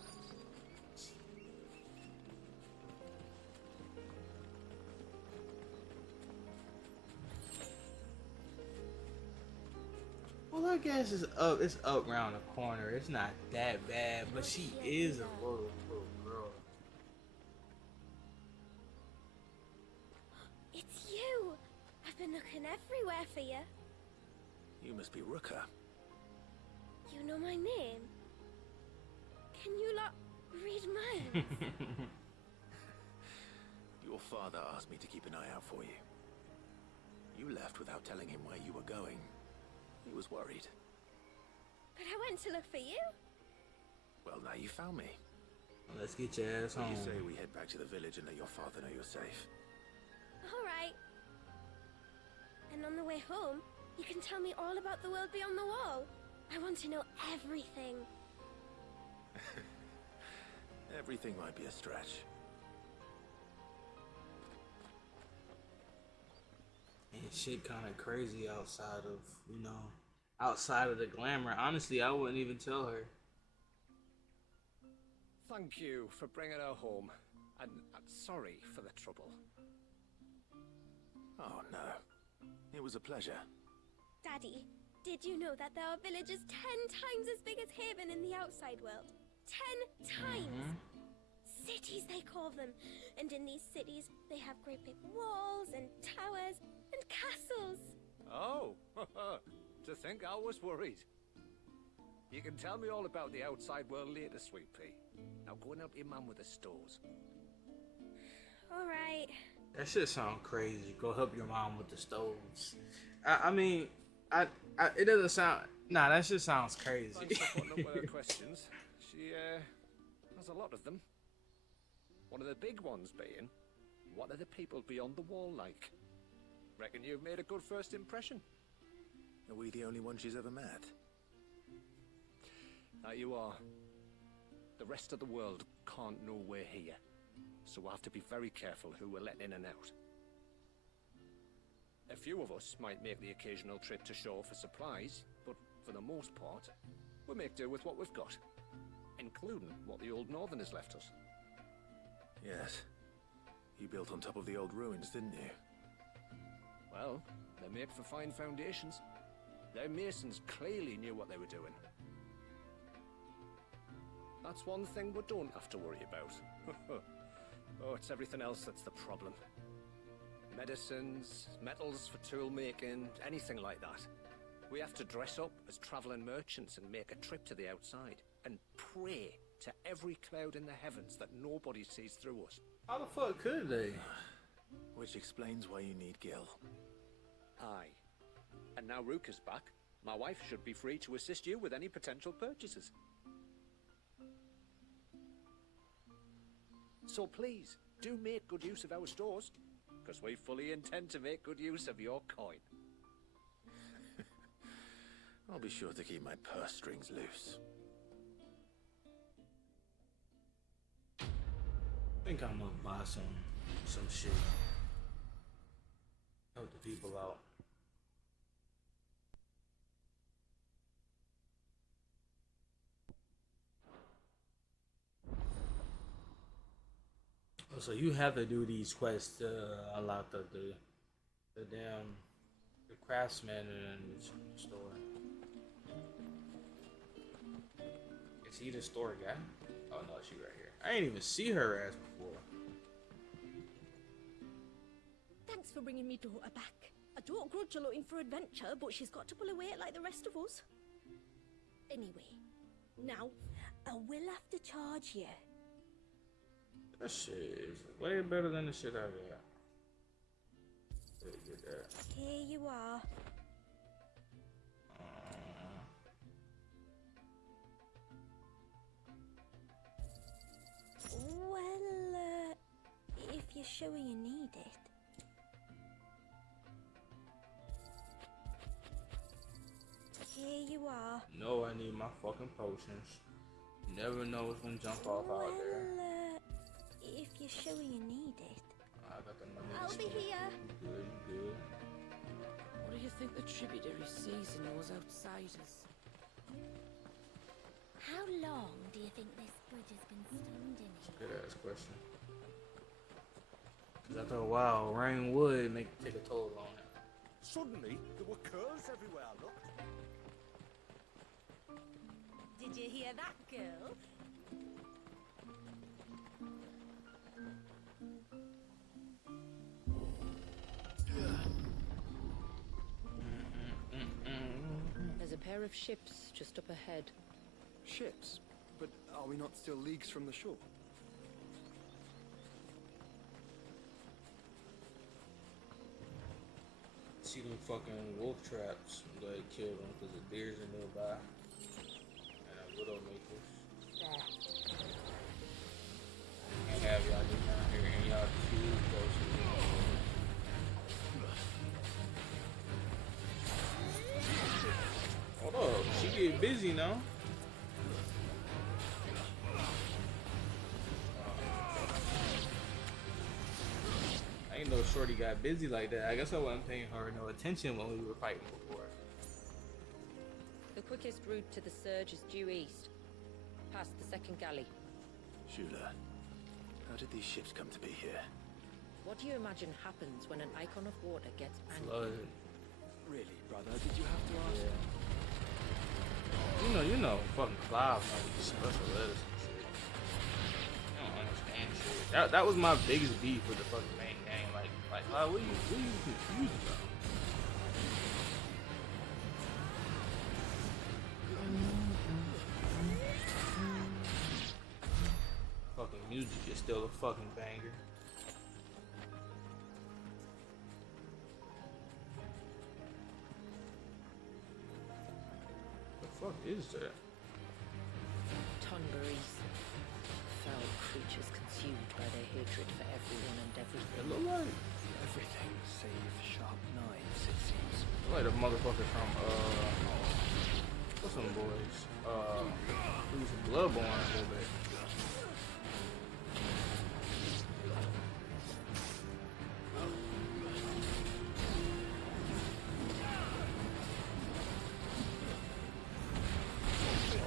Well, I guess it's up around the corner. It's not that bad, but she is a little girl. It's you! I've been looking everywhere for you. You must be Ruka. You know my name? Can you lot read minds? Your father asked me to keep an eye out for you. You left without telling him where you were going. He was worried. But I went to look for you. Well, now you found me. Let's get your ass What do home. you say we head back to the village and let your father know you're safe? Alright. And on the way home, you can tell me all about the world beyond the wall. I want to know everything. Everything might be a stretch. And shit kind of crazy outside of, outside of the glamour. Honestly, I wouldn't even tell her. Thank you for bringing her home. And sorry for the trouble. Oh, no. It was a pleasure. Daddy, did you know that there are villages 10 times as big as Haven in the outside world? 10 times! Cities, they call them. And in these cities, they have great big walls and towers and castles. Oh, to think I was worried. You can tell me all about the outside world later, Sweet Pea. Now go and help your mum with the stores. Alright. That shit sound crazy. Go help your mom with the stoves. It doesn't sound. Nah, that shit sounds crazy. Thanks for putting up with her questions. She has a lot of them. One of the big ones being, what are the people beyond the wall like? Reckon you've made a good first impression. Are we the only one she's ever met? Now you are. The rest of the world can't know we're here, so we'll have to be very careful who we're letting in and out. A few of us might make the occasional trip to shore for supplies, but for the most part, we make do with what we've got, including what the old Northerners left us. Yes. You built on top of the old ruins, didn't you? Well, they're made for fine foundations. Their masons clearly knew what they were doing. That's one thing we don't have to worry about. Oh, it's everything else that's the problem. Medicines, metals for tool making, anything like that. We have to dress up as traveling merchants and make a trip to the outside and pray to every cloud in the heavens that nobody sees through us. How the fuck could they? Which explains why you need Gil. Aye. And now Ruka's back. My wife should be free to assist you with any potential purchases. So please, do make good use of our stores, because we fully intend to make good use of your coin. I'll be sure to keep my purse strings loose. I think I'm gonna buy some shit. Help the people out. Oh, so you have to do these quests to unlock the craftsman in the store. Is he the store guy? Oh no, she right here. I ain't even see her ass before. Thanks for bringing me daughter back. I don't grudge her looking for adventure, but she's got to pull her weight like the rest of us. Anyway, now, I will have to charge you. That shit is way better than the shit I got. Get that. Here you are. Well, if you're sure you need it. Here you are. No, I need my fucking potions. You never know what's gonna jump off out there. Well, if you're sure you need it. I got the money. I'll be here. You good, you good. What do you think the tributary sees in those outsiders? How long do you think this bridge has been stoned in here? Good ass question. Cause after a while, rain would take a toll on it. Suddenly, there were curls everywhere I looked. Did you hear that, girl? There's a pair of ships just up ahead. Ships? But are we not still leagues from the shore? See them fucking wolf traps. Go ahead and kill them because the deers are nearby. And widowmakers. Can't have y'all get down here and y'all too close to me. Hold up, she get busy now. I ain't know Shorty got busy like that. I guess I wasn't paying her no attention when we were fighting before. The quickest route to the surge is due east, past the second galley. Shula, how did these ships come to be here? What do you imagine happens when an icon of water gets angry? Flood. Really, brother? Did you have to ask? Yeah. You know, fucking Clive probably special letters and shit. I don't understand shit. That was my biggest beef with the fucking main game. Like Clive, what are you confused about? Fucking music is still a fucking banger. The fuck is that? Tunburies. Foul creatures consumed by their hatred for everyone and everything. It look like everything save sharp knives, it seems. Like the motherfucker from what's some boys? Who's Bloodborne a little bit.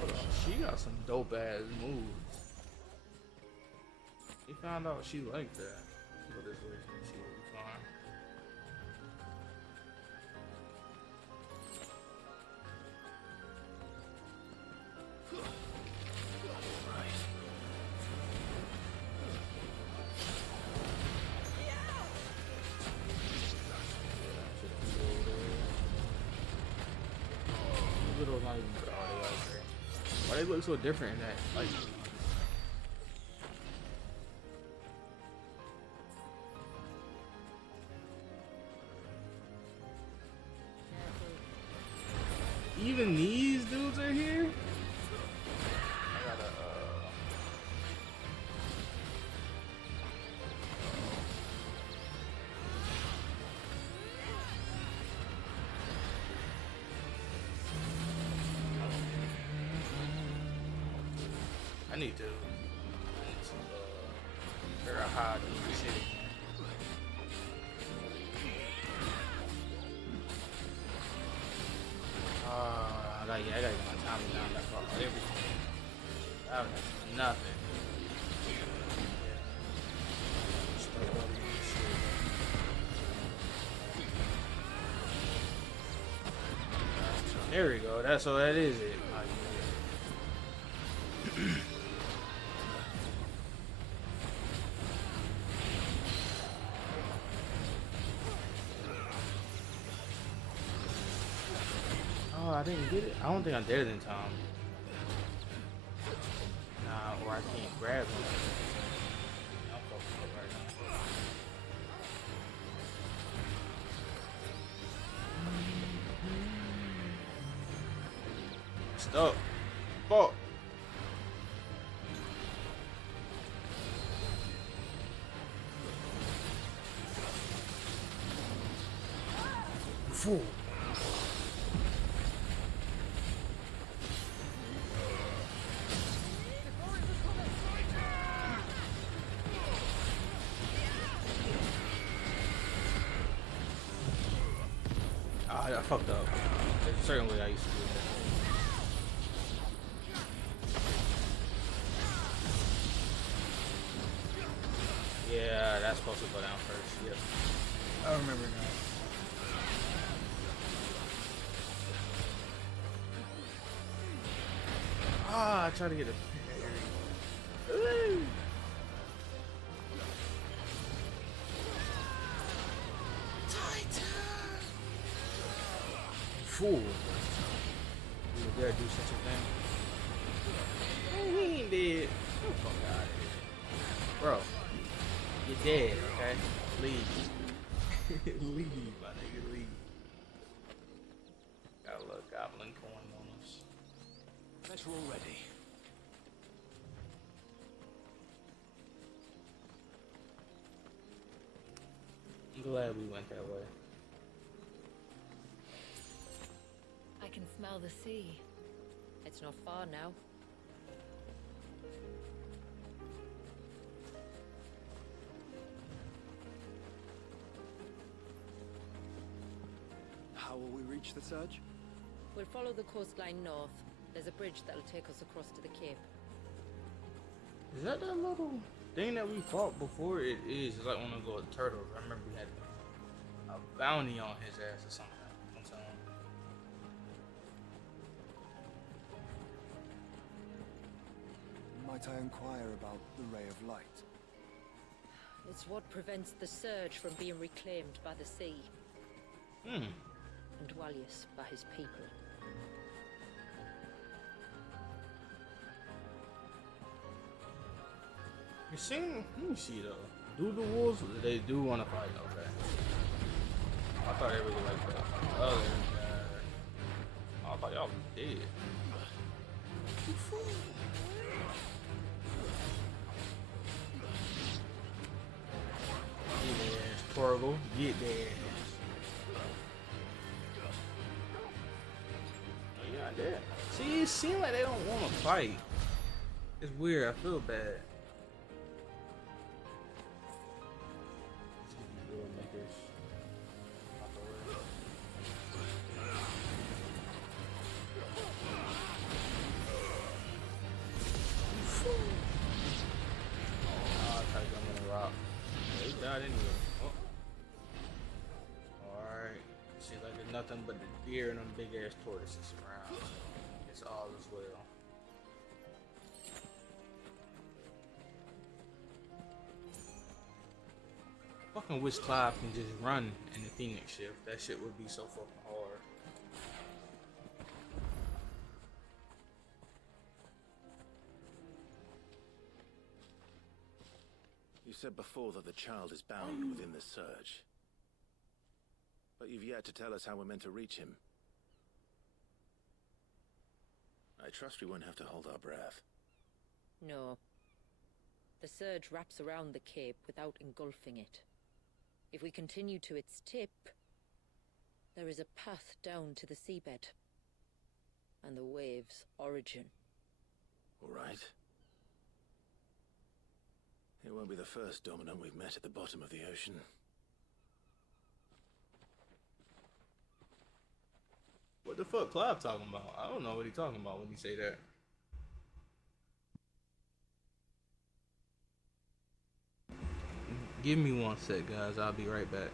Hold on, she got some dope ass moves. He found out she liked that. Go this way, she will be fine. Why they look so different in that? Like, even these dudes are here? I gotta, I need to figure out how to do this shit again. I gotta get my time down back on everything. I was nothing. There we go. That's so that is it. Oh, I didn't get it. I don't think I did it in time. Nah, or I can't grab him. Stop. Fuck. Fool. I fucked up. There's a certain way I used to do that. Yeah, that's supposed to go down first. Yep. I remember now. Ah, I tried to get a parry. Ooh. Fool. You dare do such a thing? He ain't dead. Get the fuck out of here. Bro, you're dead, okay? Leave. Leave, my nigga, leave. Got a little goblin coin on us. Guess we're all ready. I'm glad we went that way. I can smell the sea. It's not far now. How will we reach the surge? We'll follow the coastline north. There's a bridge that'll take us across to the cape. Is that little thing that we fought before? It is. It's like one of those turtles. I remember we had a bounty on his ass or something. Might I inquire about the ray of light? It's what prevents the surge from being reclaimed by the sea. And Dwalius by his people. You seen? Let me see though. Do the wolves? They do want to fight. Okay. I thought they really liked that. Oh, I thought y'all was dead. Get their ass, Torgal. Get their ass. Oh, you're not dead. See, it seems like they don't want to fight. It's weird. I feel bad. Nothing but the deer and them big ass tortoises around. It's all as well. Fucking wish Clive can just run in the Phoenix shift. That shit would be so fucking hard. You said before that the child is bound within the surge. But you've yet to tell us how we're meant to reach him. I trust we won't have to hold our breath. No. The surge wraps around the cape without engulfing it. If we continue to its tip, there is a path down to the seabed. And the wave's origin. All right. It won't be the first dominant we've met at the bottom of the ocean. What the fuck Clive talking about? I don't know what he talking about when he say that. Give me one sec, guys. I'll be right back.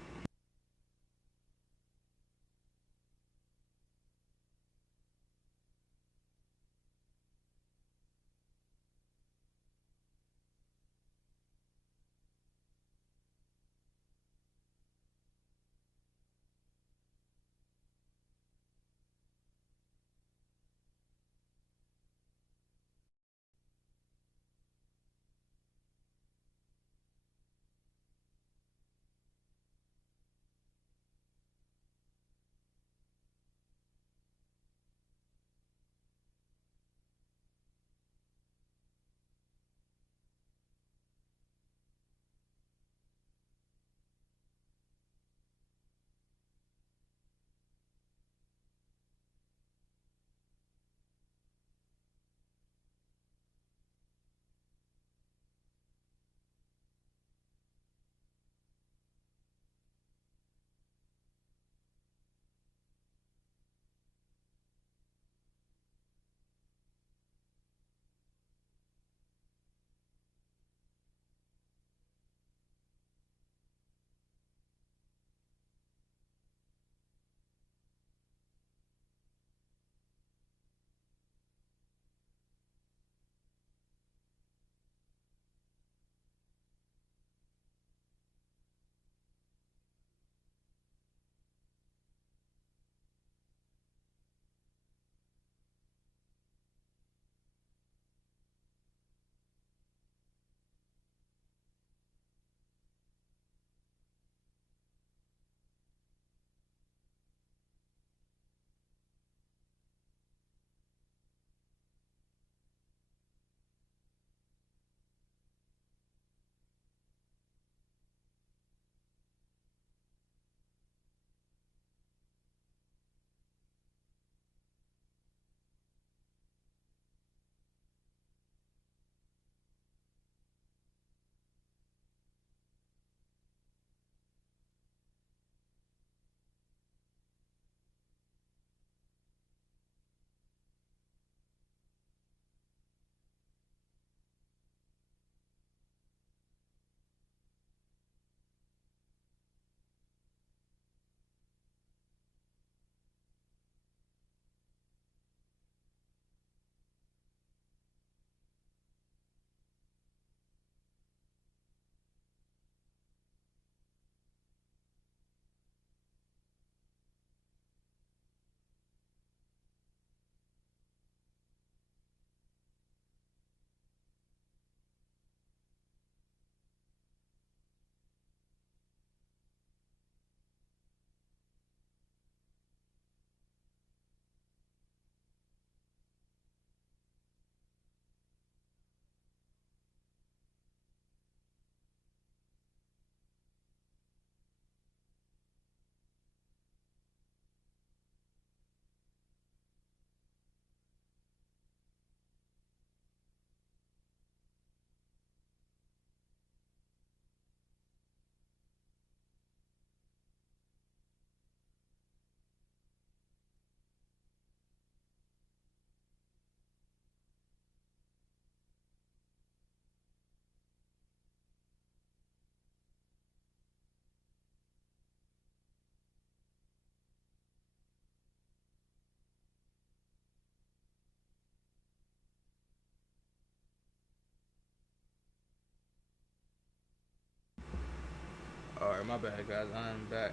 Alright, my bad, guys. I'm back.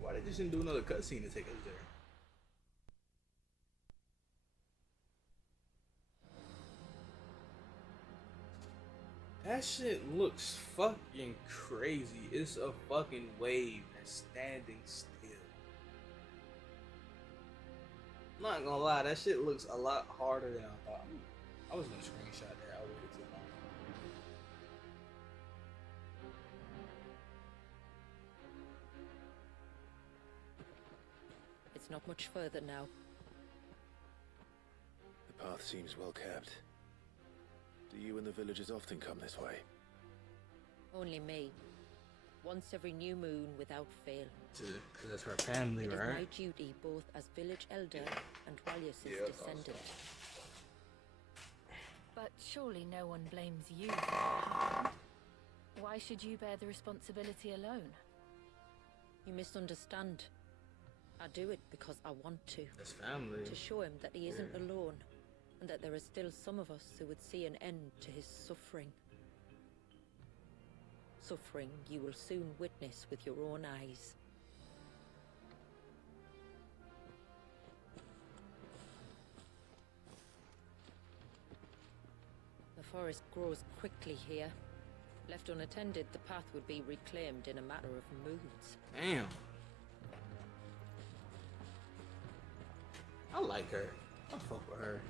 Why they just didn't do another cutscene to take us there? That shit looks fucking crazy. It's a fucking wave that's standing still. I'm not gonna lie, that shit looks a lot harder than I thought. I was gonna screenshot that. I waited too long. It's not much further now. The path seems well kept. Do you and the villagers often come this way? Only me. Once every new moon without fail. Because that's her family, It is right? my duty both as village elder and Walius' descendant. But surely no one blames you for what happened. Why should you bear the responsibility alone? You misunderstand. I do it because I want to. That's family. To show him that he isn't alone, and that there are still some of us who would see an end to his suffering. Suffering you will soon witness with your own eyes. The forest grows quickly here. Left unattended, the path would be reclaimed in a matter of moons. Damn. I like her. I fuck with her.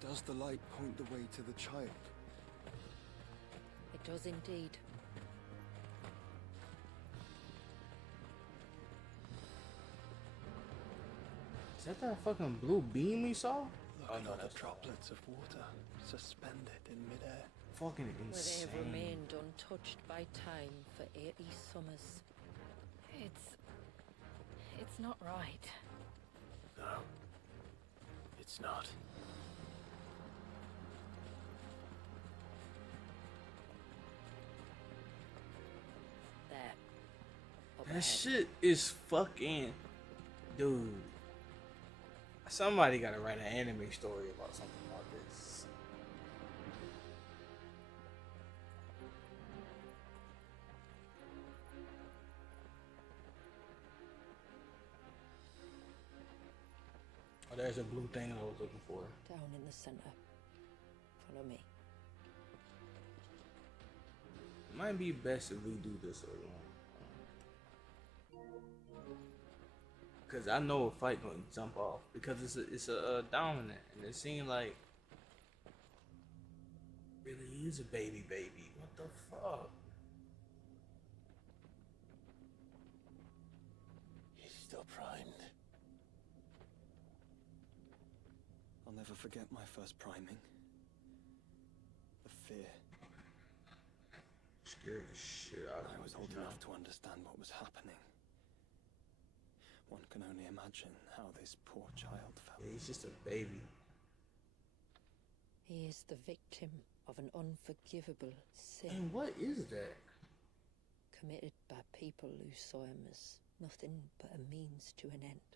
Does the light point the way to the child? It does indeed. Is that that fucking blue beam we saw? Look at all the droplets of water suspended in midair. Fucking Where they insane. have remained untouched by time for 80 summers. It's not right. No. It's not. There. Up That ahead. shit is fucking... Dude. Somebody gotta write an anime story about something like this. Oh, there's a blue thing I was looking for. Down in the center. Follow me. Might be best if we do this alone. Cause I know a fight gonna jump off because it's a dominant, and it seemed like really is a baby. What the fuck? He's still primed. I'll never forget my first priming. The fear. Scared the shit out of me. I was old enough to understand what was happening. One can only imagine how this poor child felt. Yeah, he's just a baby. He is the victim of an unforgivable sin. And what is that? Committed by people who saw him as nothing but a means to an end.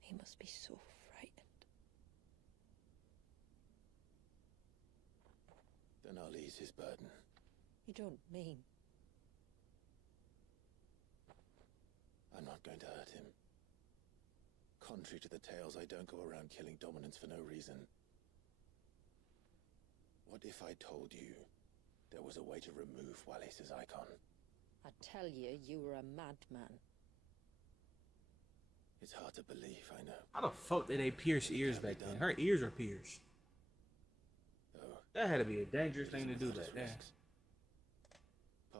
He must be so frightened. Then I'll ease his burden. You don't mean? I'm not going to hurt him. Contrary to the tales, I don't go around killing dominants for no reason. What if I told you there was a way to remove Walice's icon? I tell you, you were a madman. It's hard to believe, I know. How the fuck did they pierce ears back then? Her ears are pierced. That had to be a dangerous thing to do back then.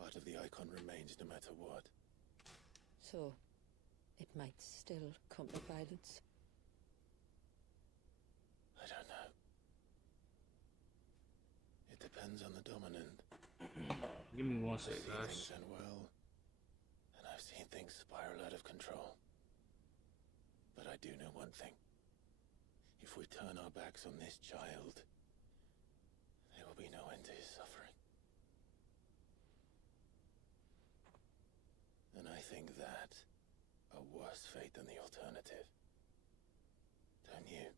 Part of the icon remains no matter what. So, it might still come to violence. I don't know. depends on the dominant. Give me 1 I've sec, seen guys. things end well, and I've seen things spiral out of control. But I do know one thing. If we turn our backs on this child, there will be no end to his suffering. And I think that a worse fate than the alternative. Don't you?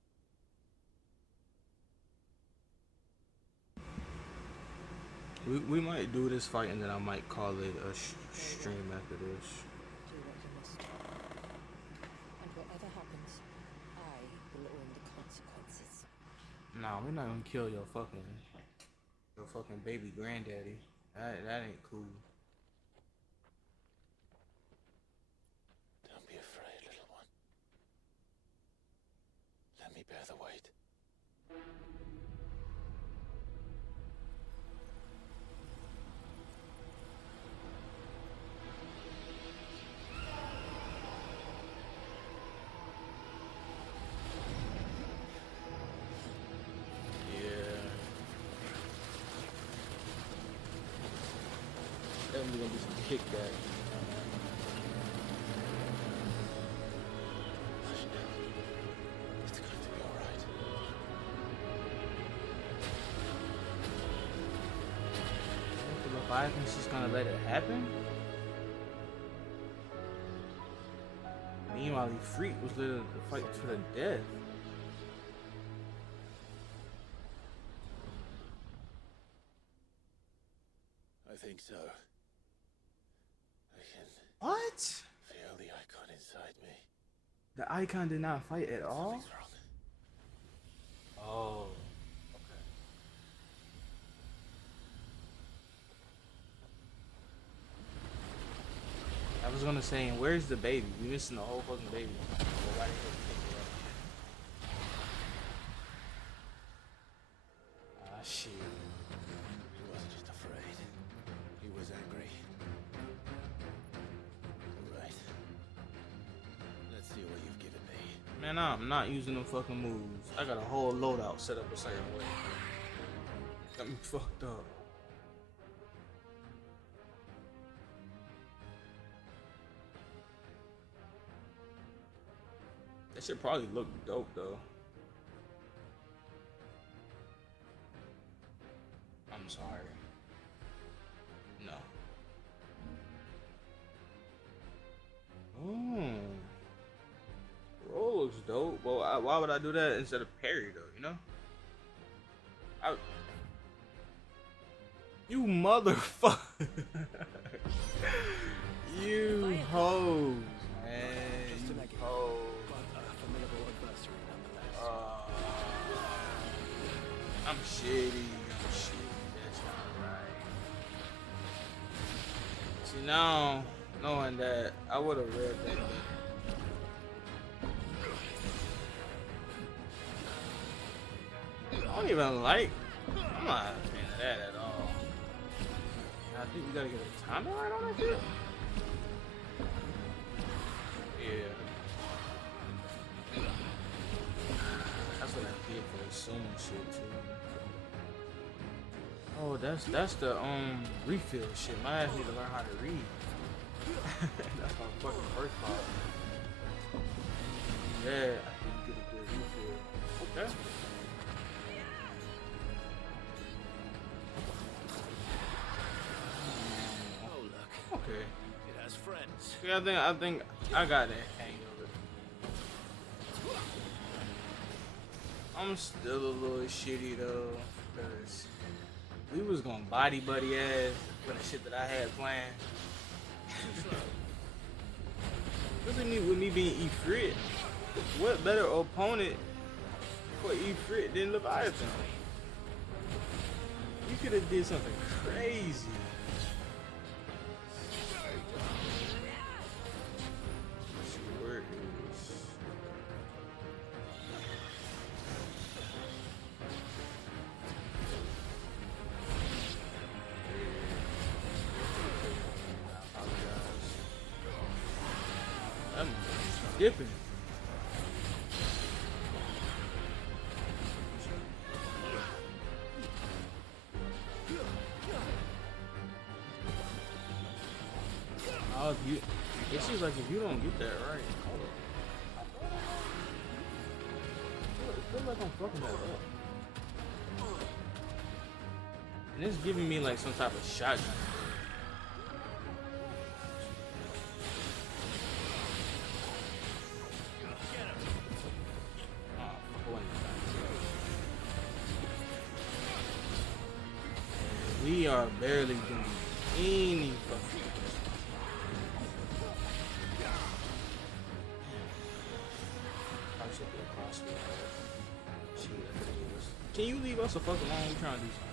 We might do this fight and then I might call it a stream after this. Do what you must. And whatever happens, I will own the consequences. Nah, we're not gonna kill your fucking baby granddaddy. That ain't cool. Don't be afraid, little one. Let me bear the weight. Definitely gonna be some kickback. It's going to be alright. The Leviathan's just gonna let it happen? Meanwhile, the freak was literally the fight to the death. I think so. I can What? feel the icon inside me. The icon did not fight at all? Something's wrong. Oh. Okay. I was gonna say, where's the baby? We missing the whole fucking baby. Why didn't they pick it up? Ah, shit. He wasn't just afraid. He was angry. Alright. Let's see what you've given me. Man, I'm not using them fucking moves. I got a whole loadout set up a certain way. Got me fucked up. That should probably look dope though. I'm sorry. No. Roll looks dope. Well, why would I do that instead of parry though, you know? You motherfucker. You hoes, man. You hoes. I'm shitty. That's not right. See, now, knowing that, I would have read that. I don't even like. I'm not a fan of that at all. I think we gotta get a timing right on that shit. Yeah. That's what I did for the sumo shit too. Oh, that's the refill shit. My ass need to learn how to read. That's my fucking first part. Yeah, I think you get a good refill. Okay. Oh, look. Okay. It has friends. Yeah, I think I got that hang of it. I'm still a little shitty though, because we was gonna body buddy ass for the shit that I had planned. Look at me with me being Ifrit. What better opponent for Ifrit than Leviathan? You could have did something crazy. Where is? I'm dipping. Oh, it seems like if you don't get that right, it feels like I'm fucking that up. And it's giving me like some type of shotgun. We are barely doing any fucking. Can you leave us the fuck alone? We trying to do something.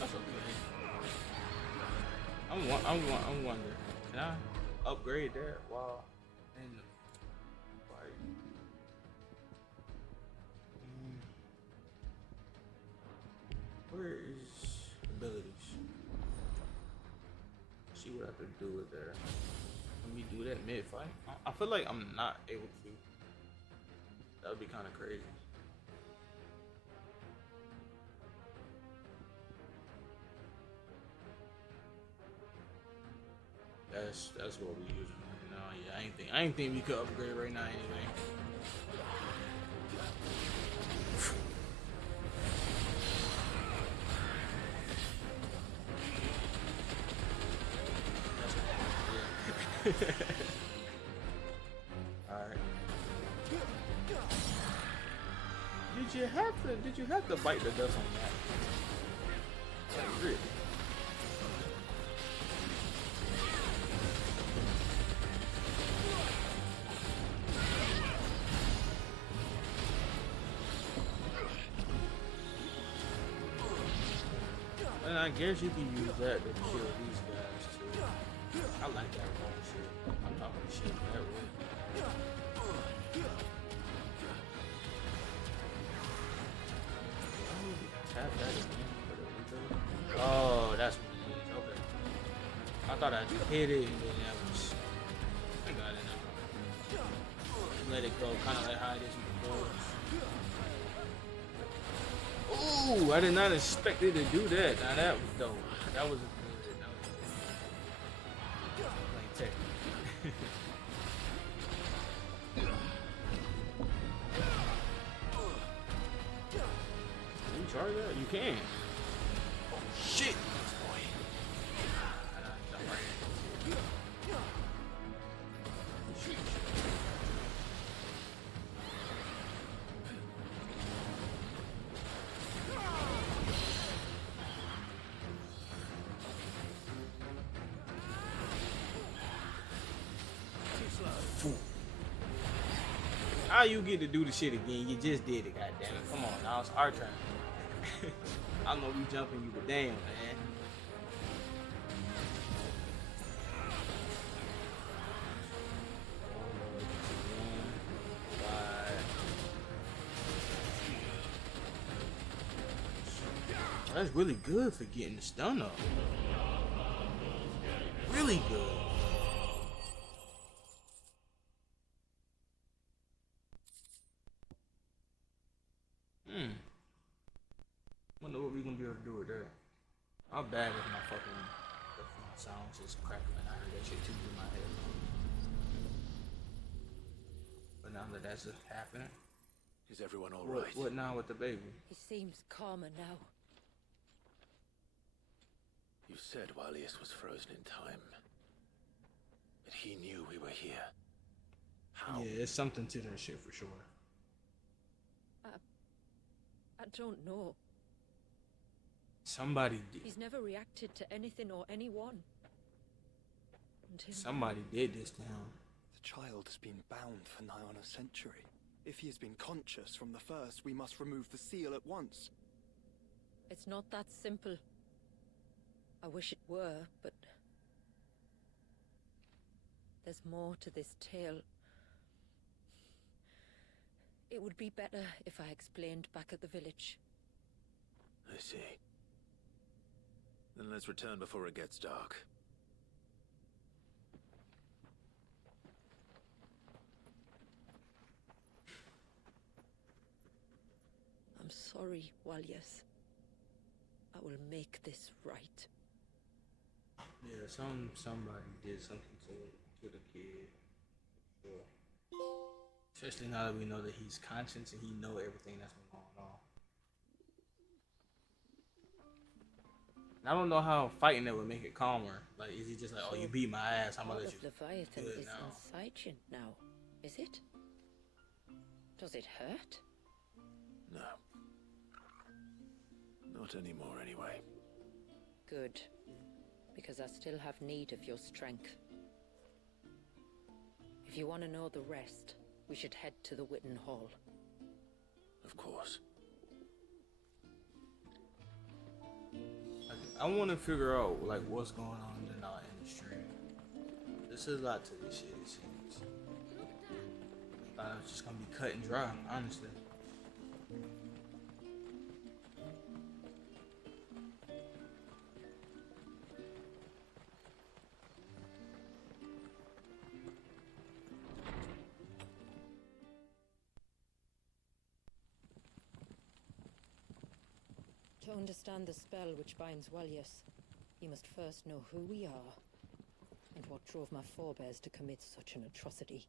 That's okay. I'm wondering. Can I upgrade that while in the fight? Where is abilities? See what I can do with there. Let me do that mid fight. I feel like I'm not able to. That would be kind of crazy. That's what we using right now. Yeah, I ain't think we could upgrade right now anyway. Alright. Did you have to bite the dust on that? Like, really? And I guess you can use that to kill these guys too. I like that whole shit. I'm talking shit that way. Tap that again. Oh, that's what it is. Okay. I thought I just hit it and then that was. I got it now. Let it go, kind of like how it is before. Ooh, I did not expect it to do that. Now that was dope. That was good. That was good. Playing tech. Can you charge that? You can. Oh shit! How you get to do the shit again? You just did it, goddammit. Come on, now it's our turn. I know we jumping you, but damn, man. That's really good for getting the stun up. Really good. Wonder what we gonna be able to do with that. How bad is my fucking sounds just crackling? I heard that shit too in my head. But now that that's happening, is everyone all right? What now with the baby? He seems calmer now. You said Walius was frozen in time. But he knew we were here. How? Yeah, it's something to that shit for sure. I don't know. Somebody did. He's never reacted to anything or anyone. Until somebody did this to him. The child has been bound for nigh on a century. If he has been conscious from the first, we must remove the seal at once. It's not that simple. I wish it were, but there's more to this tale. It would be better if I explained back at the village. I see. Then let's return before it gets dark. I'm sorry, Walyas. I will make this right. Yeah, somebody did something to the kid. Sure. Especially now that we know that he's conscious and he know everything that's been going on. And I don't know how fighting it would make it calmer. Like, is he just like, oh, you beat my ass, I'm gonna let you Leviathan do it is now? inside you now, is it? Does it hurt? No. Not anymore, anyway. Good. Because I still have need of your strength. If you want to know the rest, we should head to the Witten Hall. Of course. I want to figure out like what's going on in our industry. There's a lot to this shit, it seems. I thought it was just gonna be cut and dry, honestly. To understand the spell which binds Walyas, you must first know who we are, and what drove my forebears to commit such an atrocity.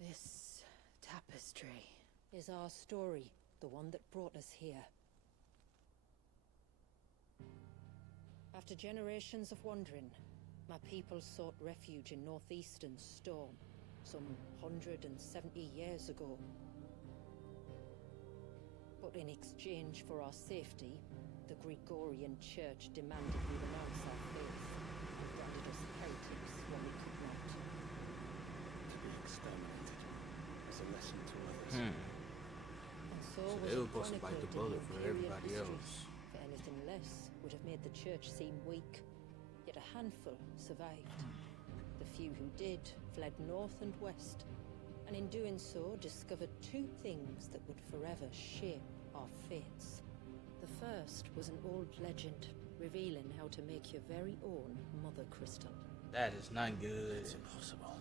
This tapestry Is our story, the one that brought us here. After generations of wandering, my people sought refuge in northeastern Storm, some 170 years ago. But in exchange for our safety, the Gregorian Church demanded we renounce our faith and branded us heretics when we could not. To be exterminated as a lesson to others. And so So was they it were supposed to bite the chronicled in bullet for imperial everybody history. else. For anything less would have made the Church seem weak. Yet a handful survived. The few who did fled north and west, and in doing so discovered two things that would forever shape our fates. The first was an old legend revealing how to make your very own mother crystal. That is not good. It's impossible.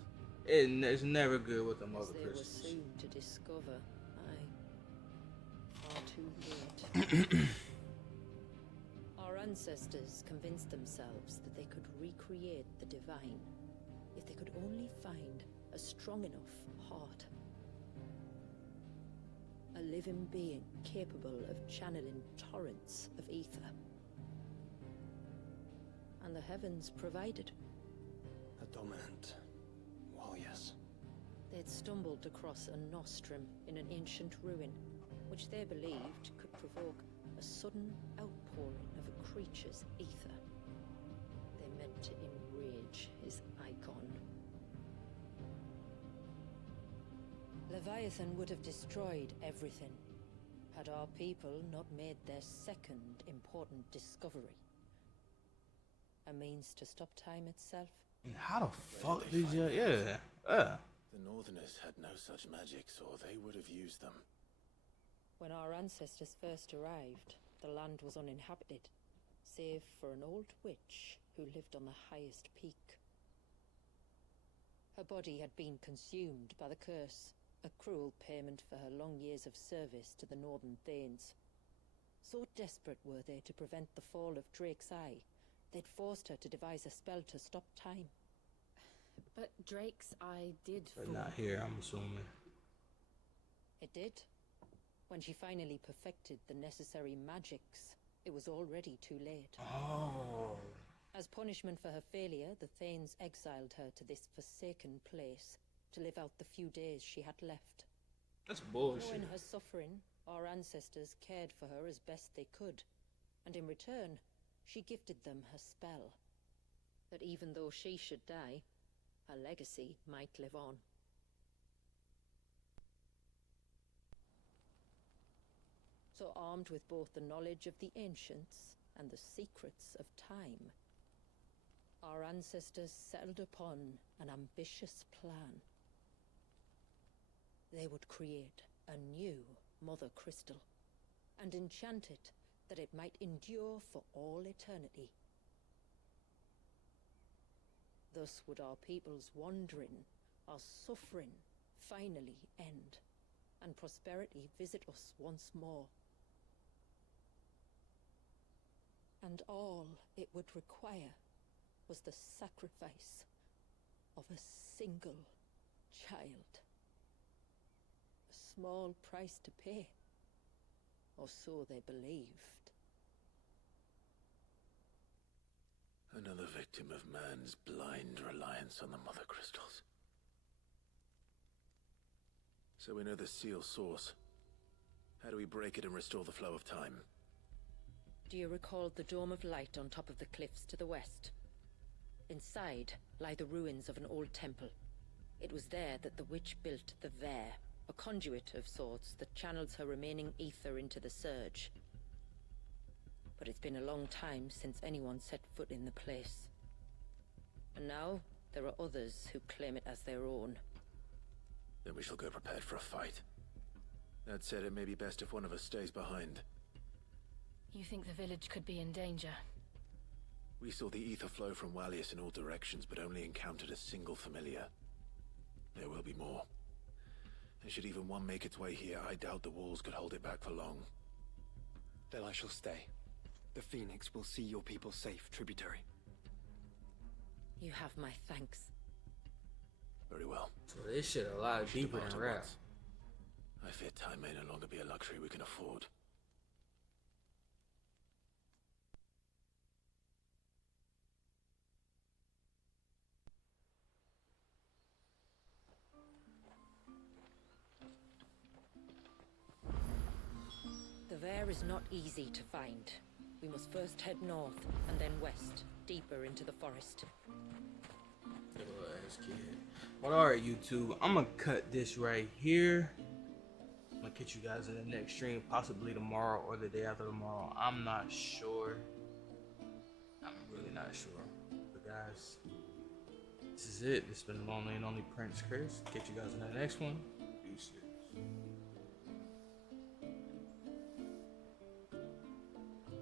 It's never good with the mother As they were crystals. soon to discover. Aye. Far too late. Our ancestors convinced themselves that they could recreate the divine if they could only find a strong enough heart. A living being capable of channeling torrents of ether. And the heavens provided. A dominant. Walyas. They'd stumbled across a nostrum in an ancient ruin, which they believed could provoke a sudden outpouring of a creature's ether. They meant to enrage his icon. Leviathan would have destroyed everything, had our people not made their second important discovery. A means to stop time itself. How the fuck did you? Yeah. The Northerners had no such magics, or they would have used them. When our ancestors first arrived, the land was uninhabited, save for an old witch who lived on the highest peak. Her body had been consumed by the curse, a cruel payment for her long years of service to the Northern Thanes. So desperate were they to prevent the fall of Drake's Eye, they'd forced her to devise a spell to stop time. But Drake's Eye did But fall. not here, I'm assuming. It did. When she finally perfected the necessary magics, it was already too late. Oh. As punishment for her failure, the Thanes exiled her to this forsaken place to live out the few days she had left. That's bullshit. Knowing her suffering, our ancestors cared for her as best they could, and in return, she gifted them her spell. That even though she should die, her legacy might live on. So armed with both the knowledge of the ancients and the secrets of time, our ancestors settled upon an ambitious plan. They would create a new Mother Crystal, and enchant it that it might endure for all eternity. Thus would our people's wandering, our suffering, finally end, and prosperity visit us once more. And all it would require was the sacrifice of a single child. A small price to pay, or so they believed. Another victim of man's blind reliance on the Mother Crystals. So we know the seal source. How do we break it and restore the flow of time? Do you recall the dome of light on top of the cliffs to the west? Inside lie the ruins of an old temple. It was there that the witch built the Vare, a conduit of sorts that channels her remaining ether into the surge. But it's been a long time since anyone set foot in the place. And now there are others who claim it as their own. Then we shall go prepared for a fight. That said, it may be best if one of us stays behind. You think the village could be in danger? We saw the ether flow from Wallius in all directions, but only encountered a single familiar. There will be more. And should even one make its way here, I doubt the walls could hold it back for long. Then I shall stay. The Phoenix will see your people safe, tributary. You have my thanks. Very well. So this shit a lot deeper than rap. I fear time may no longer be a luxury we can afford. The Vare is not easy to find. We must first head north and then west, deeper into the forest. Little ass kid. But alright, YouTube, I'm gonna cut this right here. I'm gonna catch you guys in the next stream, possibly tomorrow or the day after tomorrow. I'm not sure. I'm really not sure. But guys, this is it. This has been Lonely and Only Prince Chris. Catch you guys in the next one.